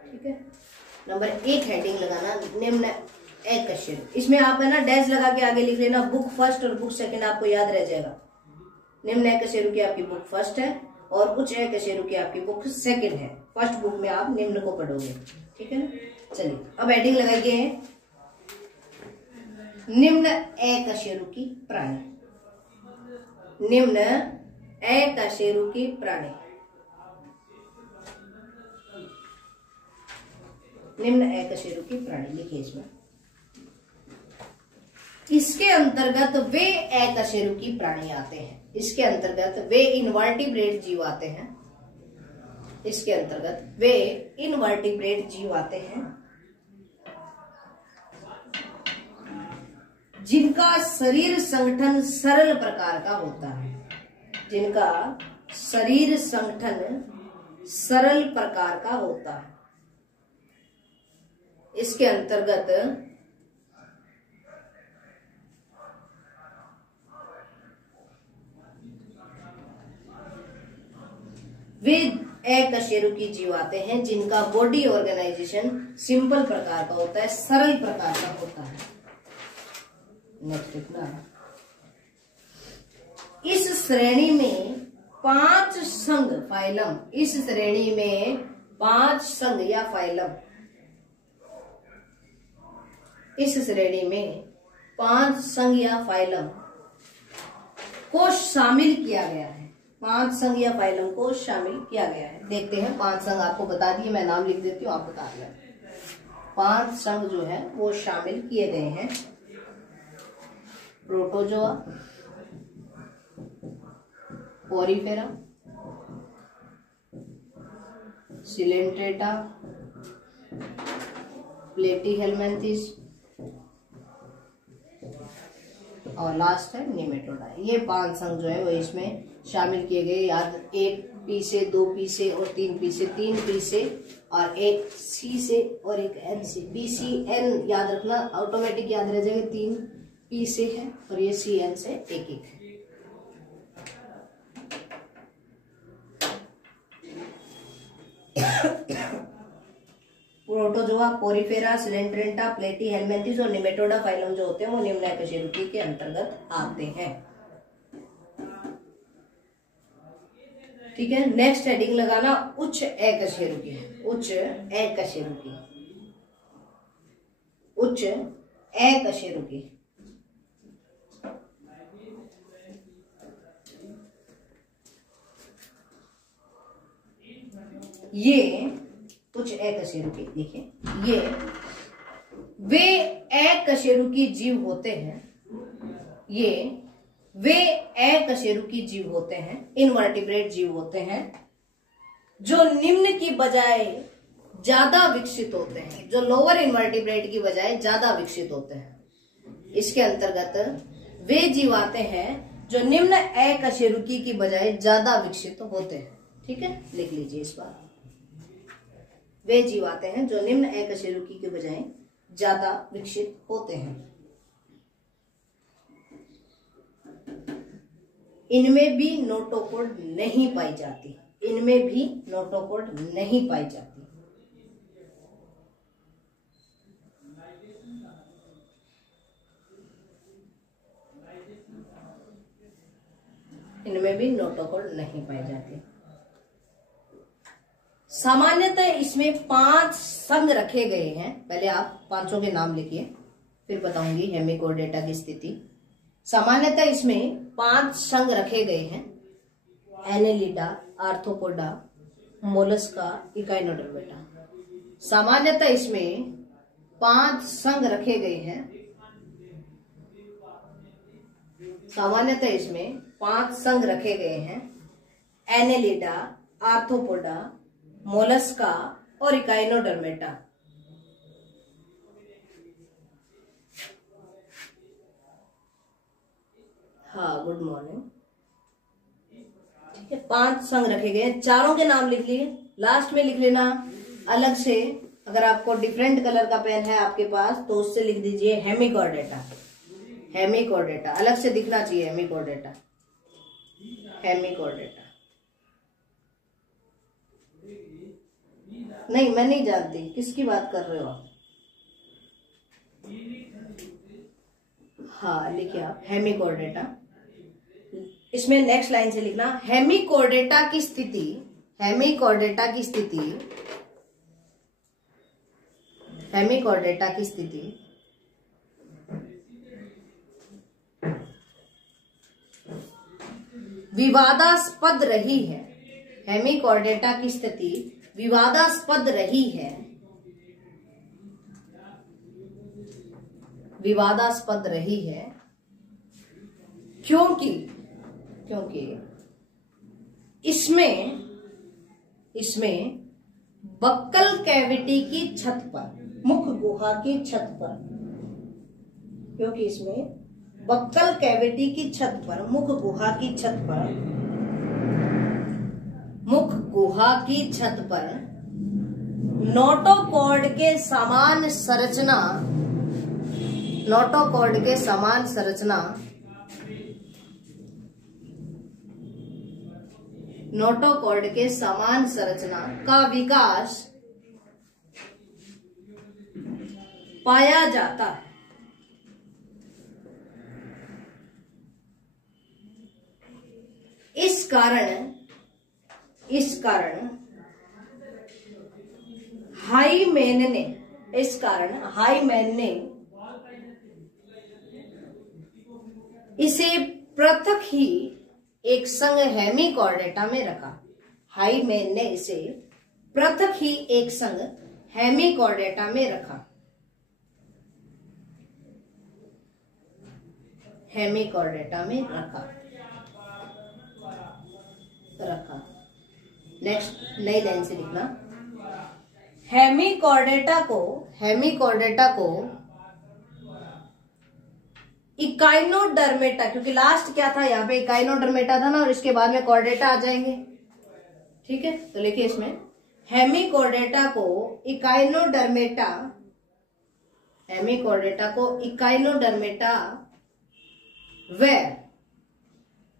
ठीक है, नंबर 1 हेडिंग लगाना निम्न अकशेरुकी। इसमें आप है ना डैश लगा के आगे लिख लेना बुक फर्स्ट और बुक सेकंड, आपको याद रह जाएगा। निम्न अकशेरुकी आपकी बुक फर्स्ट है और उच्च अकशेरुकी आपकी बुक सेकंड है। फर्स्ट बुक में आप निम्न को पढ़ोगे, ठीक है ना। चलिए अब हेडिंग लगाइए निम्न अकशेरुकी प्राणी। निम्न अकशेरुकी प्राणी, निम्न अकशेरुकी प्राणी लिखिए इसमें। इसके अंतर्गत वे अकशेरुकी प्राणी आते हैं। इसके अंतर्गत वे इनवर्टिब्रेट जीव आते हैं। इसके अंतर्गत वे इनवर्टिब्रेट जीव आते हैं जिनका शरीर संगठन सरल प्रकार का होता है। जिनका शरीर संगठन सरल प्रकार का होता है। इसके अंतर्गत वे अकशेरुकी जीव आते हैं जिनका बॉडी ऑर्गेनाइजेशन सिंपल प्रकार का होता है, सरल प्रकार का होता है। नेक्स्ट लिखना है, इस श्रेणी में 5 संघ फाइलम। इस श्रेणी में 5 संघ या फाइलम, इस श्रेणी में 5 संघ या फाइलम को शामिल किया गया है। 5 संघ या फाइलम को शामिल किया गया है। देखते हैं 5 संघ आपको बता दिए, मैं नाम लिख देती हूँ, आप बता दिया। 5 संघ जो है वो शामिल किए गए हैं। प्रोटोजोआ, पोरीफेरा, सिलेंट्रेटा, प्लेटीहेल्मिन्थस और लास्ट है निमेटोडा। ये 5 संघ जो है वो इसमें शामिल किए गए। याद 1 पी से, 2 पी से और 3 पी से, 3 पी से और 1 सी से और 1 एन से। बी सी एन याद रखना, ऑटोमेटिक याद रह जाएगा। 3 पी से है और ये सी एन से 1 है। प्रोटोजोआ, पोरीफेरा, सिलेंट्रेटा, प्लेटीहेल्मिन्थस और निमेटोडा फाइलम जो होते हैं वो निम्न अकशेरुकी के अंतर्गत आते हैं। ठीक है, नेक्स्ट हेडिंग लगाना उच्च अकशेरुकी। उच्च अकशेरुकी, उच्च अकशेरुकी। ये उच्च अकशेरुकी, देखिए ये वे अकशेरुकी जीव होते हैं। ये वे अकशेरुकी जीव होते हैं, इनवर्टिब्रेट जीव होते हैं जो निम्न की बजाय ज्यादा विकसित होते हैं। जो लोअर इनवर्टिब्रेट की बजाय ज्यादा विकसित होते हैं। इसके अंतर्गत वे जीव आते हैं जो निम्न अकशेरुकी की बजाय ज्यादा विकसित होते हैं। ठीक है, लिख लीजिए इस बार। वे जीव आते हैं जो निम्न अकशेरुकी के बजाय ज्यादा विकसित होते हैं। इनमें भी नोटोकॉर्ड नहीं पाई जाती। इनमें भी नोटोकॉर्ड नहीं पाई जाती। इनमें भी नोटोकॉर्ड नहीं पाई जाती। सामान्यतः इसमें 5 संघ रखे गए हैं। पहले आप 5 के नाम लिखिए, फिर बताऊंगी हेमिकोर्डेटा की स्थिति। सामान्यतः इसमें 5 संघ रखे गए हैं। Annelida, arthropoda, Mollusca, Echinodermata. सामान्यतः इसमें 5 संघ रखे गए हैं। सामान्यतः इसमें 5 संघ रखे गए हैं। एनेलिडा, आर्थ्रोपोडा, मोलस्का और इकाइनोडर्मेटा। हाँ, गुड मॉर्निंग। ठीक है, 5 संघ रखे गए हैं। चारों के नाम लिख लिए, लास्ट में लिख लेना अलग से अगर आपको डिफरेंट कलर का पेन है आपके पास तो उससे लिख दीजिए हेमिकॉर्डेटा। हेमिकॉर्डेटा अलग से दिखना चाहिए, हेमिकॉर्डेटा, हेमिकॉर्डेटा। नहीं, मैं नहीं जानती किसकी बात कर रहे हो आप। हाँ लिखिए आप हेमिकॉर्डेटा। इसमें नेक्स्ट लाइन से लिखना हेमिकॉर्डेटा की स्थिति, हेमिकॉर्डेटा की स्थिति, हेमिकॉर्डेटा की स्थिति विवादास्पद रही है। हेमिकॉर्डेटा की स्थिति विवादास्पद रही है, विवादास्पद रही है क्योंकि इसमें बक्कल कैविटी की छत पर, मुख गुहा की छत पर, क्योंकि इसमें बक्कल कैविटी की छत पर, मुख गुहा की छत पर, मुख गुहा की छत पर नोटोकॉर्ड के समान संरचना, नोटोकॉर्ड के समान संरचना, नोटोकॉर्ड के समान संरचना का विकास पाया जाता है। इस कारण हाईमैन ने इसे पृथक ही एक संघ हेमिकॉर्डेटा में रखा। हाईमैन ने इसे पृथक ही एक संघ हेमिकॉर्डेटा में रखा, हेमिकॉर्डेटा में रखा। नेक्स्ट नई लाइन से लिखना हेमिकॉर्डेटा को इकाइनोडर्मेटा, क्योंकि लास्ट क्या था यहाँ पे, इकाइनोडर्मेटा था ना, और इसके बाद में कॉर्डेटा आ जाएंगे। ठीक है, तो लिखिए इसमें हेमिकॉर्डेटा को इकाइनोडर्मेटा, हेमिकॉर्डेटा को इकाइनोडर्मेटा व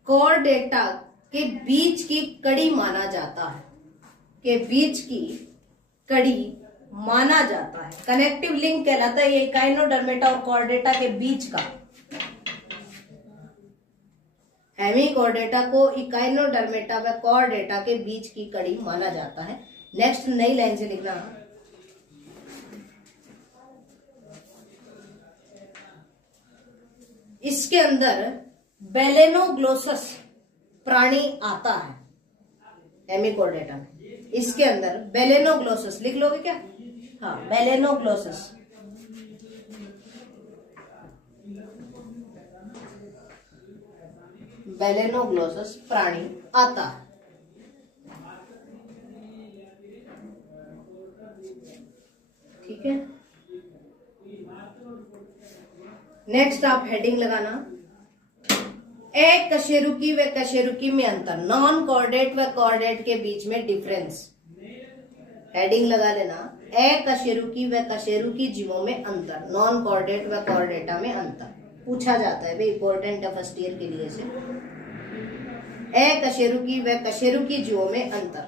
कॉर्डेटा के बीच की कड़ी माना जाता है, के बीच की कड़ी माना जाता है। कनेक्टिव लिंक कहलाता है ये इकाइनोडर्मेटा और कॉर्डेटा के बीच का। हेमिकॉर्डेटा को इकाइनोडर्मेटा व कॉर्डेटा के बीच की कड़ी माना जाता है। नेक्स्ट नई लाइन से लिखना इसके अंदर बेलेनोग्लोसस प्राणी आता है। हेमिकॉर्डेटा में इसके अंदर बेलेनोग्लोसस, लिख लोगे क्या? हाँ, बेलेनोग्लोसस, बेलेनोग्लोसस प्राणी आता है। ठीक है, नेक्स्ट आप हेडिंग लगाना एक कशेरुकी व कशेरुकी में अंतर, नॉन कॉर्डेट व कॉर्डेट के बीच में डिफरेंस। हेडिंग लगा लेना एक कशेरुकी व कशेरुकी जीवों में अंतर, नॉन कॉर्डेट व कॉर्डेटा में अंतर पूछा जाता है भाई, इंपॉर्टेंट है फर्स्ट ईयर के लिए से। एक कशेरुकी व कशेरुकी जीवों में अंतर।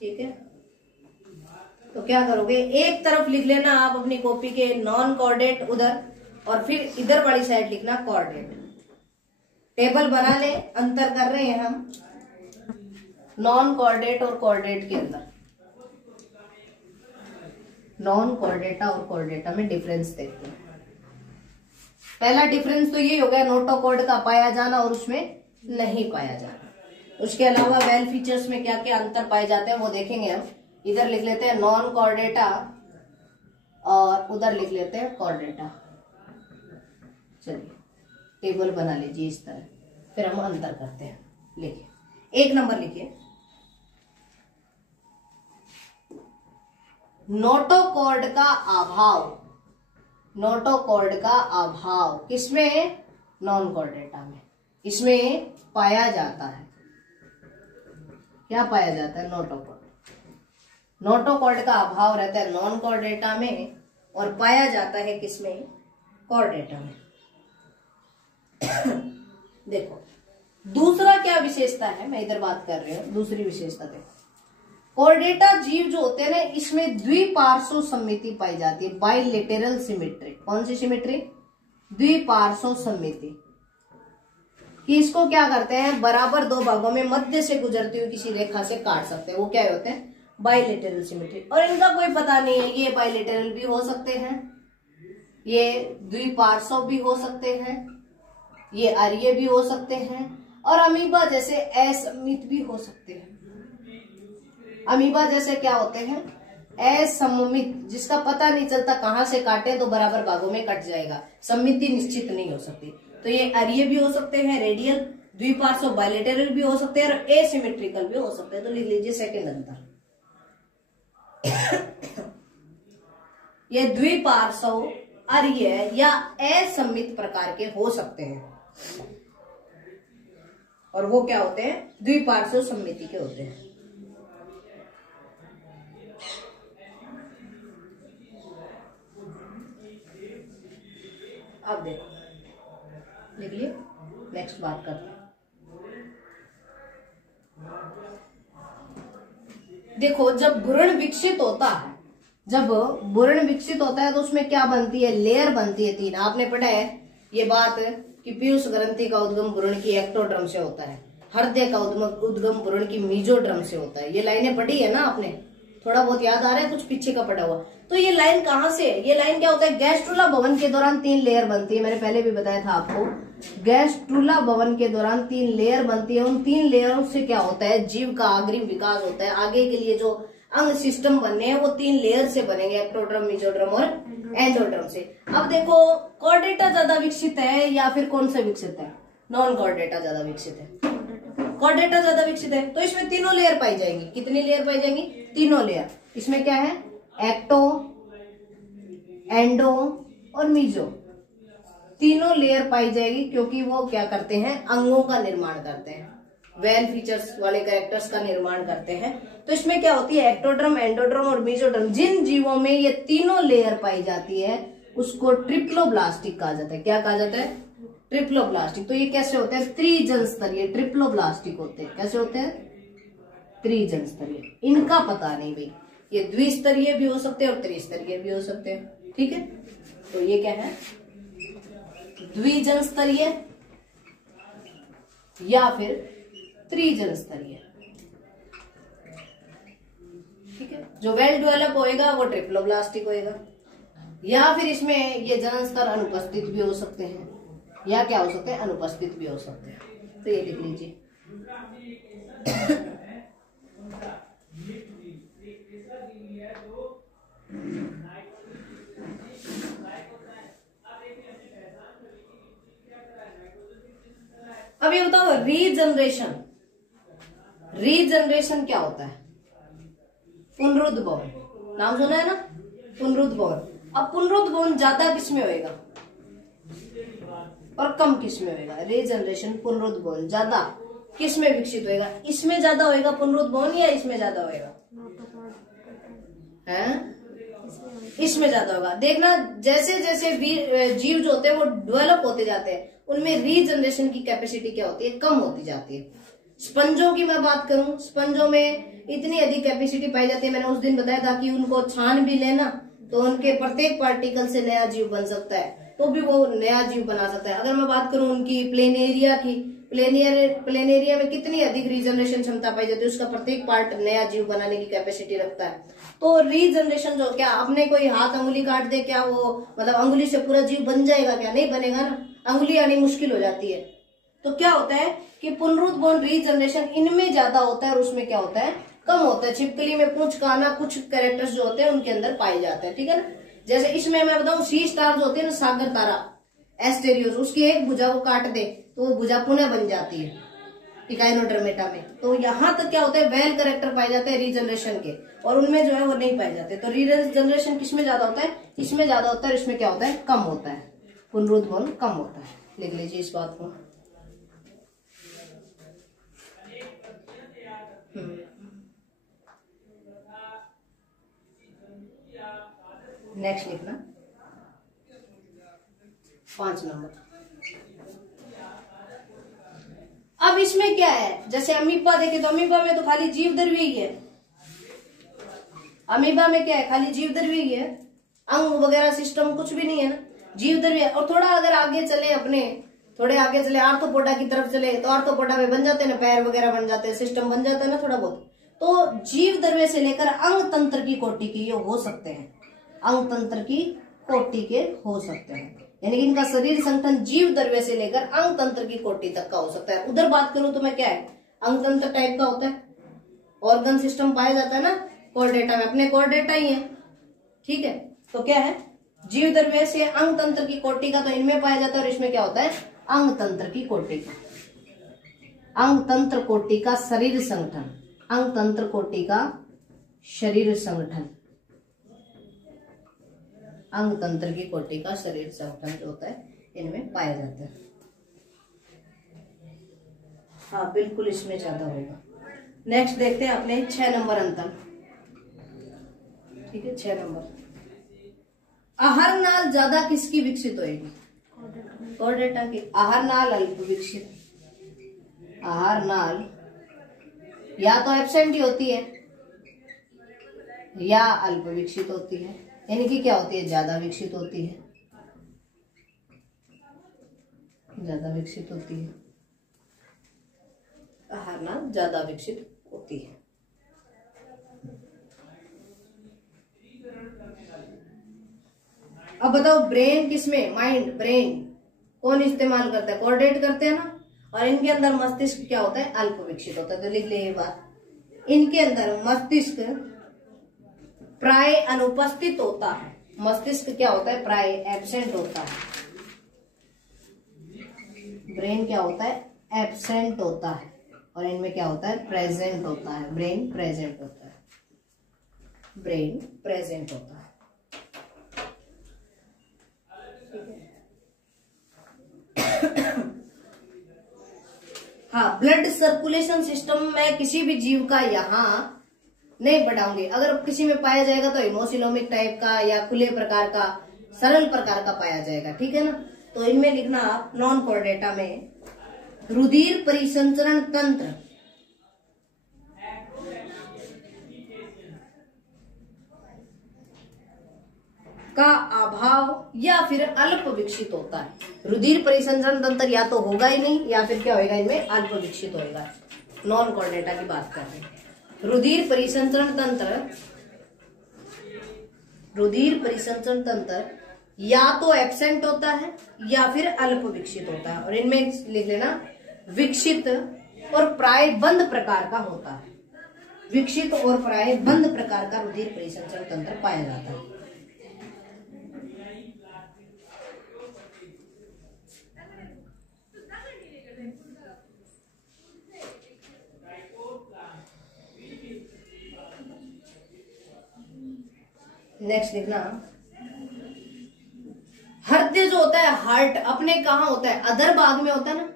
ठीक है, तो क्या करोगे, एक तरफ लिख लेना आप अपनी कॉपी के नॉन कॉर्डेट उधर, और फिर इधर वाली साइड लिखना कॉर्डेट। टेबल बना ले, अंतर कर रहे हैं हम नॉन कॉर्डेट और कॉर्डेट के अंदर। नॉन कॉर्डेटा और कॉर्डेटा में डिफरेंस देखते हैं। पहला डिफरेंस तो ये हो गया नोटोकॉर्ड का पाया जाना और उसमें नहीं पाया जाना। उसके अलावा वेल फीचर्स में क्या क्या अंतर पाए जाते हैं वो देखेंगे हम। इधर लिख लेते हैं नॉन कॉर्डेटा और उधर लिख लेते हैं कॉर्डेटा। चलिए टेबल बना लीजिए इस तरह, फिर हम अंतर करते हैं। लिखिए, एक नंबर लिखिए, नोटोकॉर्ड का अभाव। नोटोकॉर्ड का अभाव किसमें? नॉन कॉर्डेटा में। इसमें पाया जाता है, क्या पाया जाता है? नोटोकॉर्ड। नोटोकॉर्ड का अभाव रहता है नॉन कॉर्डेटा में और पाया जाता है किसमें, कॉर्डेटा में। देखो दूसरा क्या विशेषता है, मैं इधर बात कर रही हूं, दूसरी विशेषता देखो। कॉर्डेटा जीव जो होते हैं ना, इसमें द्विपार्श्व सममिति पाई जाती है, बाइलेटरल सिमेट्री। कौन सी सिमेट्री, द्विपार्श्व सममिति। कि इसको क्या करते हैं, बराबर दो भागों में मध्य से गुजरती हुई किसी रेखा से काट सकते हैं, वो क्या होते हैं, बाइलेटरल सिमेट्री। और इनका कोई पता नहीं है, ये बाइलेटरल भी हो सकते हैं, ये द्विपार्श्व भी हो सकते हैं, ये अरीय भी हो सकते हैं, और अमीबा जैसे असममित भी हो सकते हैं। अमीबा जैसे क्या होते हैं, असममित, जिसका पता नहीं चलता कहां से काटे तो बराबर भागों में कट जाएगा, सममिति निश्चित नहीं हो सकती। तो ये अरीय भी हो सकते हैं, रेडियल, द्विपार्श्व बाइलेटरल भी हो सकते हैं, और एसिमेट्रिकल भी हो सकते हैं। तो लिख लीजिए सेकंड अंतर। ये द्विपार्श्व, अरीय या असममित प्रकार के हो सकते हैं, और वो क्या होते हैं, द्विपार्श्व सममिति के होते हैं। अब देखो, लिख लिए, नेक्स्ट बात करते हैं। देखो जब भ्रूण विकसित होता है, जब भ्रूण विकसित होता है तो उसमें क्या बनती है, लेयर बनती है तीन। आपने पढ़ा है ये बात कि पीयूष ग्रंथि का उद्गम भ्रूण की एक्टोड्रम से होता है, हृदय का उद्गम भ्रूण की मीजोड्रम से होता है। ये लाइनें पढ़ी है ना आपने, थोड़ा बहुत याद आ रहा है, कुछ पीछे का पढ़ा हुआ। तो ये लाइन कहां से है, ये लाइन क्या होता है, गैस्ट्रुला भवन के दौरान तीन लेयर बनती है। मैंने पहले भी बताया था आपको, गैस्ट्रुला भवन के दौरान तीन लेयर बनती है। उन तीन लेयरों से क्या होता है, जीव का अग्रिम विकास होता है। आगे के लिए जो अंग सिस्टम बनने हैं वो तीन लेयर से बनेंगे, एक्टोड्रम, मेसोड्रम और एंडोड्रम से। अब देखो कॉर्डेटा ज्यादा विकसित है या फिर कौन सा विकसित है, नॉन कॉर्डेटा ज्यादा विकसित है, कॉर्डेटा ज्यादा विकसित है। तो इसमें तीनों लेयर पाई जाएंगी। कितनी लेयर पाई जाएंगी, तीनों लेयर। इसमें क्या है, एक्टो, एंडो और मीजो, तीनों लेयर पाई जाएगी, क्योंकि वो क्या करते हैं, अंगों का निर्माण करते हैं, वेल फीचर्स वाले कैरेक्टर्स का निर्माण करते हैं। तो इसमें क्या होती है, एक्टोड्रम, एंडोड्रम और मेसोड्रम, जिन जीवों में ये तीनों लेयर पाई जाती है उसको ट्रिप्लोब्लास्टिक कहा जाता है। क्या कहा जाता है, ट्रिप्लोब्लास्टिक। तो ये कैसे होते हैं, त्रिजन स्तरीय ट्रिप्लोब्लास्टिक होते हैं। कैसे होते हैं, त्रिजन स्तरीय। इनका पता नहीं भाई, ये द्विस्तरीय भी हो सकते हैं और त्रिस्तरीय भी हो सकते हैं। ठीक है, तो ये क्या है, द्विजन स्तरीय या फिर त्रिजन स्तरीय। ठीक है, जो वेल डेवलप होएगा वो ट्रिप्लोब्लास्टिक होएगा, या फिर इसमें ये जनन स्तर अनुपस्थित भी हो सकते हैं, या क्या हो सकते हैं, अनुपस्थित भी हो सकते हैं। तो ये लिख लीजिए। अब ये बताओ रीजनरेशन, रीजनरेशन क्या होता है, पुनरुद्भवन, नाम सुना है ना, पुनरुद्भवन। अब पुनरुद्भवन ज्यादा किसमें होएगा और कम किसमें होएगा, रीजनरेशन पुनरुद्भवन ज्यादा किसमें विकसित होएगा, इसमें ज्यादा होएगा पुनरुद्भवन या इसमें ज्यादा होएगा, हैं, इसमें ज्यादा होगा। देखना जैसे जैसे जीव जो होते हैं वो डेवलप होते जाते हैं, उनमें रीजनरेशन की कैपेसिटी क्या होती है, कम होती जाती है। स्पंजों की मैं बात करूं, स्पंजों में इतनी अधिक कैपेसिटी पाई जाती है, मैंने उस दिन बताया था कि उनको छान भी लेना तो उनके प्रत्येक पार्टिकल से नया जीव बन सकता है, तो भी वो नया जीव बना सकता है। अगर मैं बात करूं उनकी प्लेनेरिया की, प्लेनेरिया में कितनी अधिक रीजनरेशन क्षमता पाई जाती है, उसका प्रत्येक पार्ट नया जीव बनाने की कैपेसिटी रखता है। तो रीजनरेशन जो, क्या आपने कोई हाथ अंगुली काट दे, क्या वो मतलब अंगुली से पूरा जीव बन जाएगा, क्या नहीं बनेगा ना, अंगुली आनी मुश्किल हो जाती है। तो क्या होता है कि पुनरुद्भवन, रीजनरेशन इनमें ज्यादा होता है और उसमें क्या होता है, कम होता है। छिपकली में पूंछ का आना, कुछ कैरेक्टर्स जो होते हैं उनके अंदर पाए जाते हैं। ठीक है ना, जैसे इसमें मैं बताऊं सी स्टार जो होते हैं ना, सागर तारा, एस्टेरियोस, उसकी एक भुजा को काट दे तो वो भुजा पुनः बन जाती है इकाइनोडर्मेटा में। तो यहाँ तक क्या होता है, वेल कैरेक्टर पाए जाते हैं रीजनरेशन के, और उनमें जो है वो नहीं पाए जाते। तो रीजनरेशन किसमें ज्यादा होता है, इसमें ज्यादा होता है, इसमें क्या होता है, कम होता है, पुनरुद्भवन कम होता है। लिख लीजिए इस बात को। नेक्स्ट लिखना 5 नंबर। अब इसमें क्या है, जैसे अमीबा देखे तो अमीबा में तो खाली जीव द्रव्य ही है। अमीबा में क्या है, खाली जीव द्रव्य ही है, अंग वगैरह सिस्टम कुछ भी नहीं है ना, जीव द्रव्य। और थोड़ा अगर आगे चले, अपने थोड़े आगे चले, आर्थ्रोपोडा की तरफ चले, तो आर्थ्रोपोडा में बन जाते हैं ना, पैर वगैरह बन जाते हैं, सिस्टम बन जाता है ना थोड़ा बहुत। तो जीव द्रव्य से लेकर अंग तंत्र की कोटि के ये हो सकते हैं, अंग तंत्र की कोटि के हो सकते हैं, यानी कि इनका शरीर संगठन जीव द्रव्य से लेकर अंग तंत्र की कोटि तक का हो सकता है। उधर बात करूं तो मैं क्या है, अंग तंत्र टाइप का होता है, ऑर्गन सिस्टम पाया जाता है ना कोर्डेटा में, अपने कोर्डेटा ही है, ठीक है। तो क्या है, जीव द्रव्य से अंग तंत्र की कोटि का तो इनमें पाया जाता है, और इसमें क्या होता है, अंग तंत्र की कोटि का, अंग तंत्र कोटि का शरीर संगठन, अंग तंत्र कोटि का शरीर संगठन, अंग तंत्र की कोटि का शरीर संगठन जो होता है इनमें पाया जाता है। हाँ बिल्कुल, इसमें ज्यादा होगा। नेक्स्ट देखते हैं अपने 6 नंबर अंतर, ठीक है 6 नंबर। आहार नाल ज्यादा किसकी विकसित होगी, कोर्डेटा की। आहार नाल अल्प विकसित, आहार नाल या तो एब्सेंट ही होती है या अल्प विकसित होती है, यानी कि क्या होती है, ज्यादा विकसित होती है, ज्यादा विकसित होती है, आहार नाल ज्यादा विकसित होती है। अब बताओ ब्रेन किसमें, माइंड ब्रेन कौन इस्तेमाल करता है, कोऑर्डिनेट करते हैं ना, और इनके अंदर मस्तिष्क क्या होता है, अल्प विकसित होता है। तो लिख ले ये बात, इनके अंदर मस्तिष्क प्राय अनुपस्थित होता है, मस्तिष्क क्या होता है, प्राय एब्सेंट होता है, ब्रेन क्या होता है, एब्सेंट होता है, और इनमें क्या होता है, प्रेजेंट होता है, ब्रेन प्रेजेंट होता है, ब्रेन प्रेजेंट होता है। हाँ, ब्लड सर्कुलेशन सिस्टम में किसी भी जीव का यहाँ नहीं बढ़ाऊंगे, अगर किसी में पाया जाएगा तो हिमोसिलोमिक टाइप का या खुले प्रकार का, सरल प्रकार का पाया जाएगा, ठीक है ना। तो इनमें लिखना आप नॉन कोर्डेटा में रुधिर परिसंचरण तंत्र का अभाव या फिर अल्प विकसित होता है। रुधिर परिसंचरण तंत्र या तो होगा ही नहीं या फिर क्या होगा, इनमें अल्प विकसित होगा। नॉन कोर्डेटा की बात कर रहे हैं। रुधिर परिसंचरण तंत्र, रुधिर परिसंचरण तंत्र या तो एब्सेंट होता है या फिर अल्प विकसित होता है, और इनमें लिख लेना विकसित और प्राय बंद प्रकार का होता है, विकसित और प्राय बंद प्रकार का रुधिर परिसंचरण तंत्र पाया जाता है। नेक्स्ट लिखना, हृदय जो होता है, हार्ट अपने कहाँ होता है, अधर भाग में होता है ना,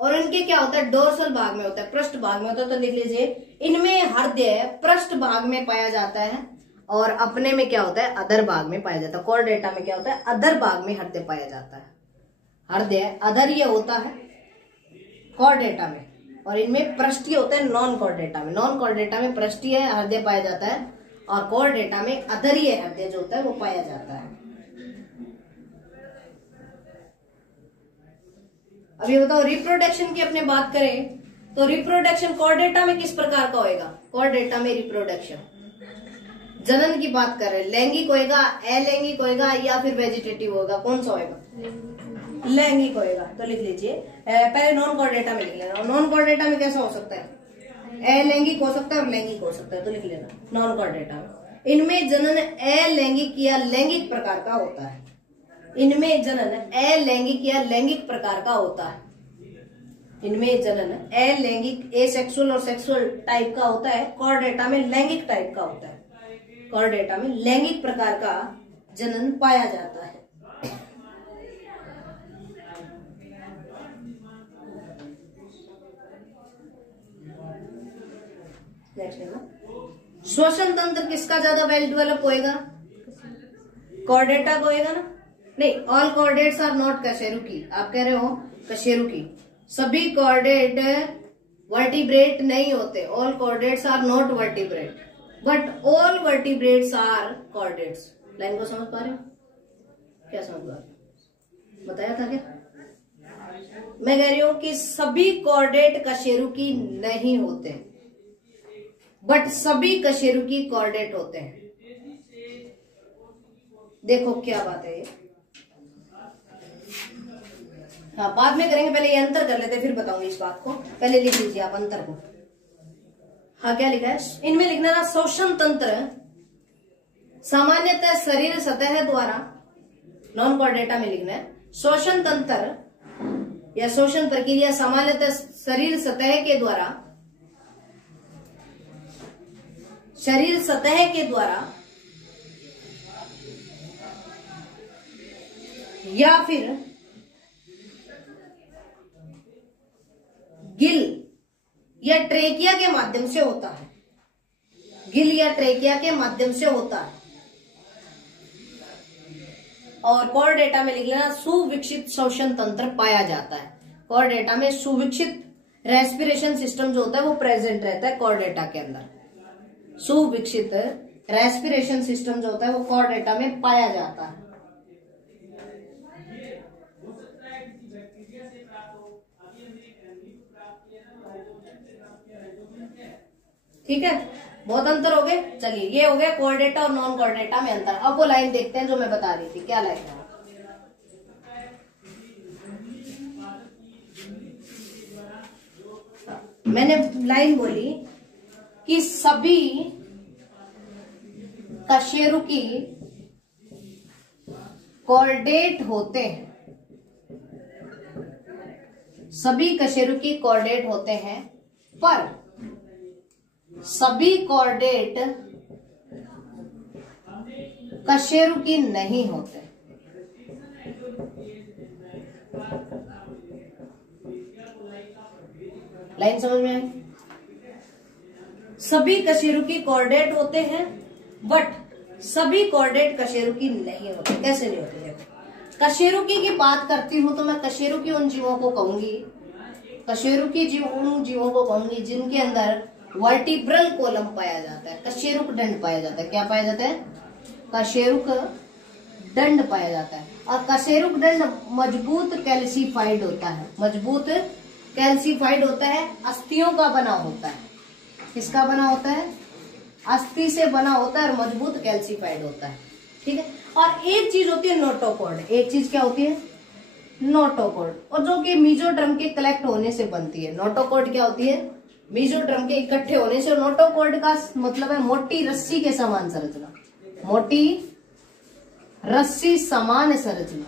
और इनके क्या होता है, डोर्सल भाग में होता है, पृष्ठ भाग में होता है। तो लिख लीजिए, इनमें हृदय पृष्ठ भाग में पाया जाता है और अपने में क्या होता है, अधर भाग में पाया जाता है। कोर्डेटा में क्या होता है, अधर भाग में हृदय पाया जाता है, हृदय अधर ये होता है कोर्डेटा में, और इनमें पृष्ठीय होता है नॉन कोर्डेटा में। नॉन कोर्डेटा में पृष्ठीय हृदय पाया जाता है और कोर्डेटा में अधरीय हृदय जो होता है वो पाया जाता है। अब ये बताओ, रिप्रोडक्शन की अपने बात करें तो रिप्रोडक्शन कोर्डेटा में किस प्रकार का होएगा, कोर्डेटा में रिप्रोडक्शन जनन की बात कर रहे हैं, लैंगिक होएगा, अलैंगिक होएगा या फिर वेजिटेटिव होगा, कौन सा होएगा, लैंगिक होएगा। तो लिख लीजिए, पहले नॉन कोर्डेटा में लिख लेना। नॉन कोर्डेटा में कैसा हो सकता है, अलैंगिक हो सकता है और लैंगिक हो सकता है। तो लिख लेना नॉन कोर्डेटा में इनमें जनन अलैंगिक या लैंगिक प्रकार का होता है, इनमें जनन अलैंगिक या लैंगिक प्रकार का होता है, इनमें जनन अलैंगिक एसेक्सुअल और सेक्सुअल टाइप का होता है, कोर्डेटा में लैंगिक टाइप का होता है, कोर्डेटा में लैंगिक प्रकार का जनन पाया जाता है। श्वसन तंत्र किसका ज्यादा वेल डेवलप होएगा, कोऑर्डिनेटा को होएगा ना, नहीं, ऑल कोऑर्डिनेट्स आर नॉट कशेरुकी, आप कह रहे हो कशेरुकी, सभी कोऑर्डिनेट वर्टिब्रेट नहीं होते, all chordates are not vertebrate but all vertebrates are chordates. Line को समझ पा रहे हो? क्या समझ पा रहे हो? बताया था क्या? मैं कह रही हूं कि सभी कोऑर्डिनेट कशेरुकी नहीं होते बट सभी कशेरुकी कोऑर्डिनेट होते हैं। देखो क्या बात है ये। हाँ, बाद में करेंगे, पहले ये अंतर कर लेते फिर बताऊंगी इस बात को। पहले लिख लीजिए आप अंतर को। हाँ, क्या लिखा है इनमें? लिखना ना, शोषण तंत्र सामान्यतः शरीर सतह द्वारा, नॉन कोऑर्डिनेटा में लिखना है, शोषण तंत्र या शोषण प्रक्रिया सामान्यतः शरीर सतह के द्वारा, शरीर सतह के द्वारा या फिर गिल या ट्रेकिया के माध्यम से होता है, गिल या ट्रेकिया के माध्यम से होता है। और कोऑर्डिनेटा में लिख लेना, सुविकसित शोषण तंत्र पाया जाता है। कोऑर्डिनेटा में सुविकसित रेस्पिरेशन सिस्टम जो होता है वो प्रेजेंट रहता है कोऑर्डिनेटा के अंदर। सुविकसित रेस्पिरेशन सिस्टम जो होता है वो कोऑर्डिनेटा में पाया जाता है। ठीक है, बहुत अंतर हो गए। चलिए, ये हो गया कोऑर्डिनेटा और नॉन कोऑर्डिनेटा में अंतर। अब वो लाइन देखते हैं जो मैं बता रही थी। क्या लाइन है? मैंने लाइन बोली कि सभी कशेरुकी कोऑर्डिनेट होते हैं, सभी कशेरुकी कोऑर्डिनेट होते हैं पर सभी कोऑर्डिनेट कशेरुकी नहीं होते। लाइन समझ में आई? सभी कशेरुकी कोऑर्डिनेट होते हैं बट सभी कोऑर्डिनेट कशेरुकी नहीं होते। कैसे नहीं होते? देखो, कशेरुकी की बात करती हूं तो मैं कशेरुकी उन जीवों को कहूंगी, कशेरुकी जीव उन जीवों को कहूंगी जिनके अंदर वर्टिब्रल कॉलम पाया जाता है, कशेरुक दंड पाया जाता है। क्या पाया जाता है? कशेरुक दंड पाया जाता है। और कशेरुक दंड मजबूत कैल्सीफाइड होता है, मजबूत कैल्सीफाइड होता है, अस्थियों का बना होता है। किसका बना होता है? अस्थि से बना होता है और मजबूत कैल्सीफाइड होता है। ठीक है, और एक चीज होती है नोटोकॉर्ड। एक चीज क्या होती है? नोटोकॉर्ड, और जो कि मीजोडर्म के कलेक्ट होने से बनती है। नोटोकॉर्ड क्या होती है? मीजोडर्म के इकट्ठे होने से। नोटोकॉर्ड का मतलब है मोटी रस्सी के समान संरचना, मोटी रस्सी समान संरचना।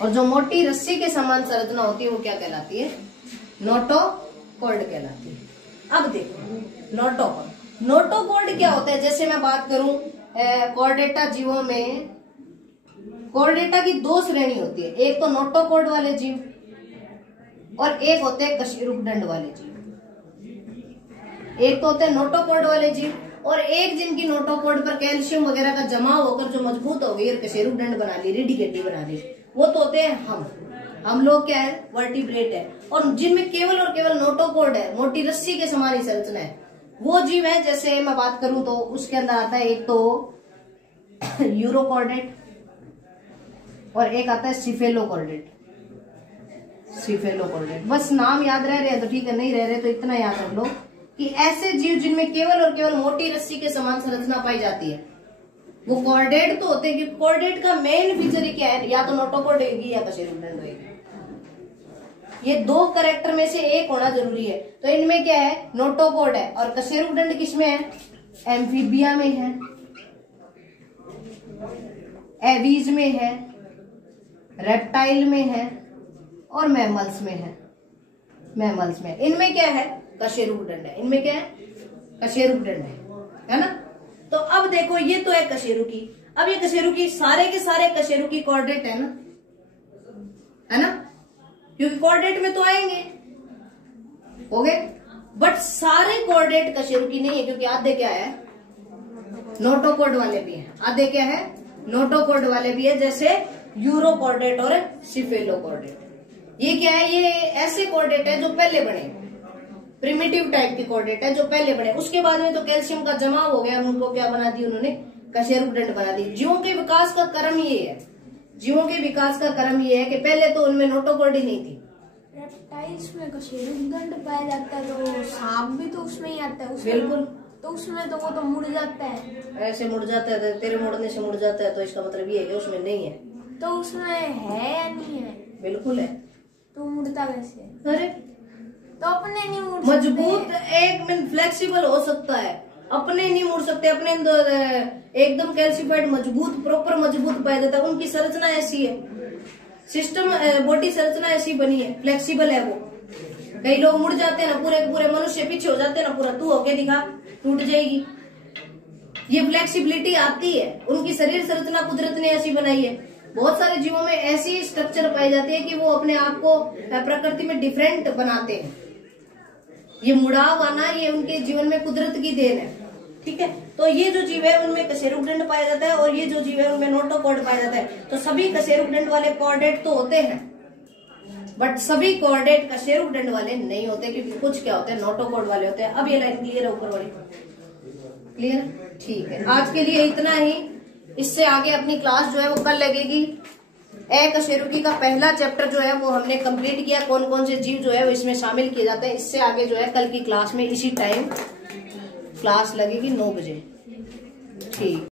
और जो मोटी रस्सी के समान संरचना होती है वो क्या कहलाती है? नोटोकॉर्ड कहलाती है। अब देखो नोटोकॉर्ड, नोटोकॉर्ड क्या होता है? जैसे मैं बात करूं कोऑर्डिनेटा जीवों में, कोऑर्डिनेटा की दो श्रेणी होती है, एक तो नोटोकॉर्ड वाले जीव और एक होते हैं कशेरुक दंड वाले जीव। एक तो होते हैं नोटोकॉर्ड वाले जीव और एक जिनकी नोटोकॉर्ड पर कैल्शियम वगैरह का जमाव होकर जो मजबूत हो गई और कशेरुक दंड बना ली, रीढ़ की हड्डी बना ली, वो तो होते हैं हम लोग क्या है? वर्टिब्रेट है। और जिनमें केवल और केवल नोटोकॉर्ड है, मोटी रस्सी के समान ही संरचना है, वो जीव है। जैसे मैं बात करूं तो उसके अंदर आता है एक तो यूरोकॉर्डेट और एक आता है सिफेलोकॉर्डेट। सिफेलोकॉर्डेट, बस नाम याद रह रहे हैं तो ठीक है, नहीं रह रहे तो इतना याद रख लो कि ऐसे जीव जिनमें केवल और केवल मोटी रस्सी के समान संरचना पाई जाती है वो कोऑर्डिनेट तो होते हैं। क्योंकि कोऑर्डिनेट का मेन फीचर ही क्या है? या तो नोटोकॉर्ड होगी या कशेरुक दंड होगी। ये दो कैरेक्टर में से एक होना जरूरी है। तो इनमें क्या है? नोटोकॉर्ड है। और कशेरुक दंड किसमें है? एम्फीबिया में है, एवीज में है, रेप्टाइल में है और मैमल्स में है। मैमल्स में इनमें क्या है? कशेरुक दंड है। इनमें क्या है? कशेरुक दंड है ना? तो अब देखो, ये तो है कशेरुकी। अब ये कशेरुकी सारे के सारे कशेरुकी कोऑर्डिनेट है ना? क्योंकि कोऑर्डिनेट में तो आएंगे, हो गए। बट सारे कोऑर्डिनेट कशेरुकी नहीं है, क्योंकि आधे क्या है? नोटोकॉर्ड वाले भी हैं, आधे क्या है नोटोकॉर्ड वाले भी है, जैसे यूरोकॉर्डेट और सिफेलोकॉर्डेट। ये क्या है, ये ऐसे कॉर्डेट है जो पहले बने, प्रिमिटिव टाइप के कॉर्डेट है जो पहले बने, उसके बाद में तो कैल्शियम का जमाव हो गया, उनको क्या बना दी उन्होंने, कशेरुकदंड बना दी। जीवों के विकास का क्रम ये है, जीवों के विकास का क्रम ये है कि पहले तो उनमें नोटोकॉर्ड ही नहीं थी। रेप्टाइल्स में कशेरुकदंड पाया जाता है, तो सांप भी तो उसमें ही आता है उसमें, बिल्कुल, तो उसमें तो वो तो मुड़ जाता है। ऐसे मुड़ जाता है, तेरे मुड़ने से मुड़ जाता है, तो इसका मतलब ये है कि उसमें नहीं है। तो उसमें है या नहीं है? बिल्कुल है। तो मुड़ता कैसे? अरे तो अपने नहीं मुड़ मजबूत, एक मिनट फ्लेक्सिबल हो सकता है, अपने नहीं मुड़ सकते, अपने एकदम कैल्सिफाइड मजबूत, प्रॉपर मजबूत पाया जाता है। उनकी संरचना ऐसी है, सिस्टम बॉडी संरचना ऐसी बनी है, फ्लेक्सिबल है वो। कई लोग मुड़ जाते हैं ना, पूरे पूरे मनुष्य पीछे हो जाते हैं ना, पूरा तू होके दिखा, टूट जाएगी। ये फ्लेक्सिबिलिटी आती है, उनकी शरीर संरचना कुदरत ने ऐसी बनाई है। बहुत सारे जीवों में ऐसी स्ट्रक्चर पाई जाती है कि वो अपने आप को प्रकृति में डिफरेंट बनाते हैं। ये मुड़ाव आना, ये उनके जीवन में कुदरत की देन है, ठीक है। तो ये जो जीव है उनमें कशेरुकदंड पाया जाता है, और ये जो जीव है उनमें नोटोकॉर्ड पाया जाता है। तो सभी कशेरुकदंड वाले कॉर्डेट तो होते हैं, बट सभी कॉर्डेट कशेरुकदंड वाले नहीं होते, क्योंकि कुछ क्या होते हैं नोटोकॉर्ड वाले होते हैं। अब ये लाइन क्लियर है ऊपर वाली, क्लियर, ठीक है। आज के लिए इतना ही, इससे आगे अपनी क्लास जो है वो कल लगेगी। कशेरुकी का पहला चैप्टर जो है वो हमने कंप्लीट किया, कौन कौन से जीव जो है वो इसमें शामिल किए जाते हैं। इससे आगे जो है कल की क्लास में इसी टाइम क्लास लगेगी 9 बजे, ठीक।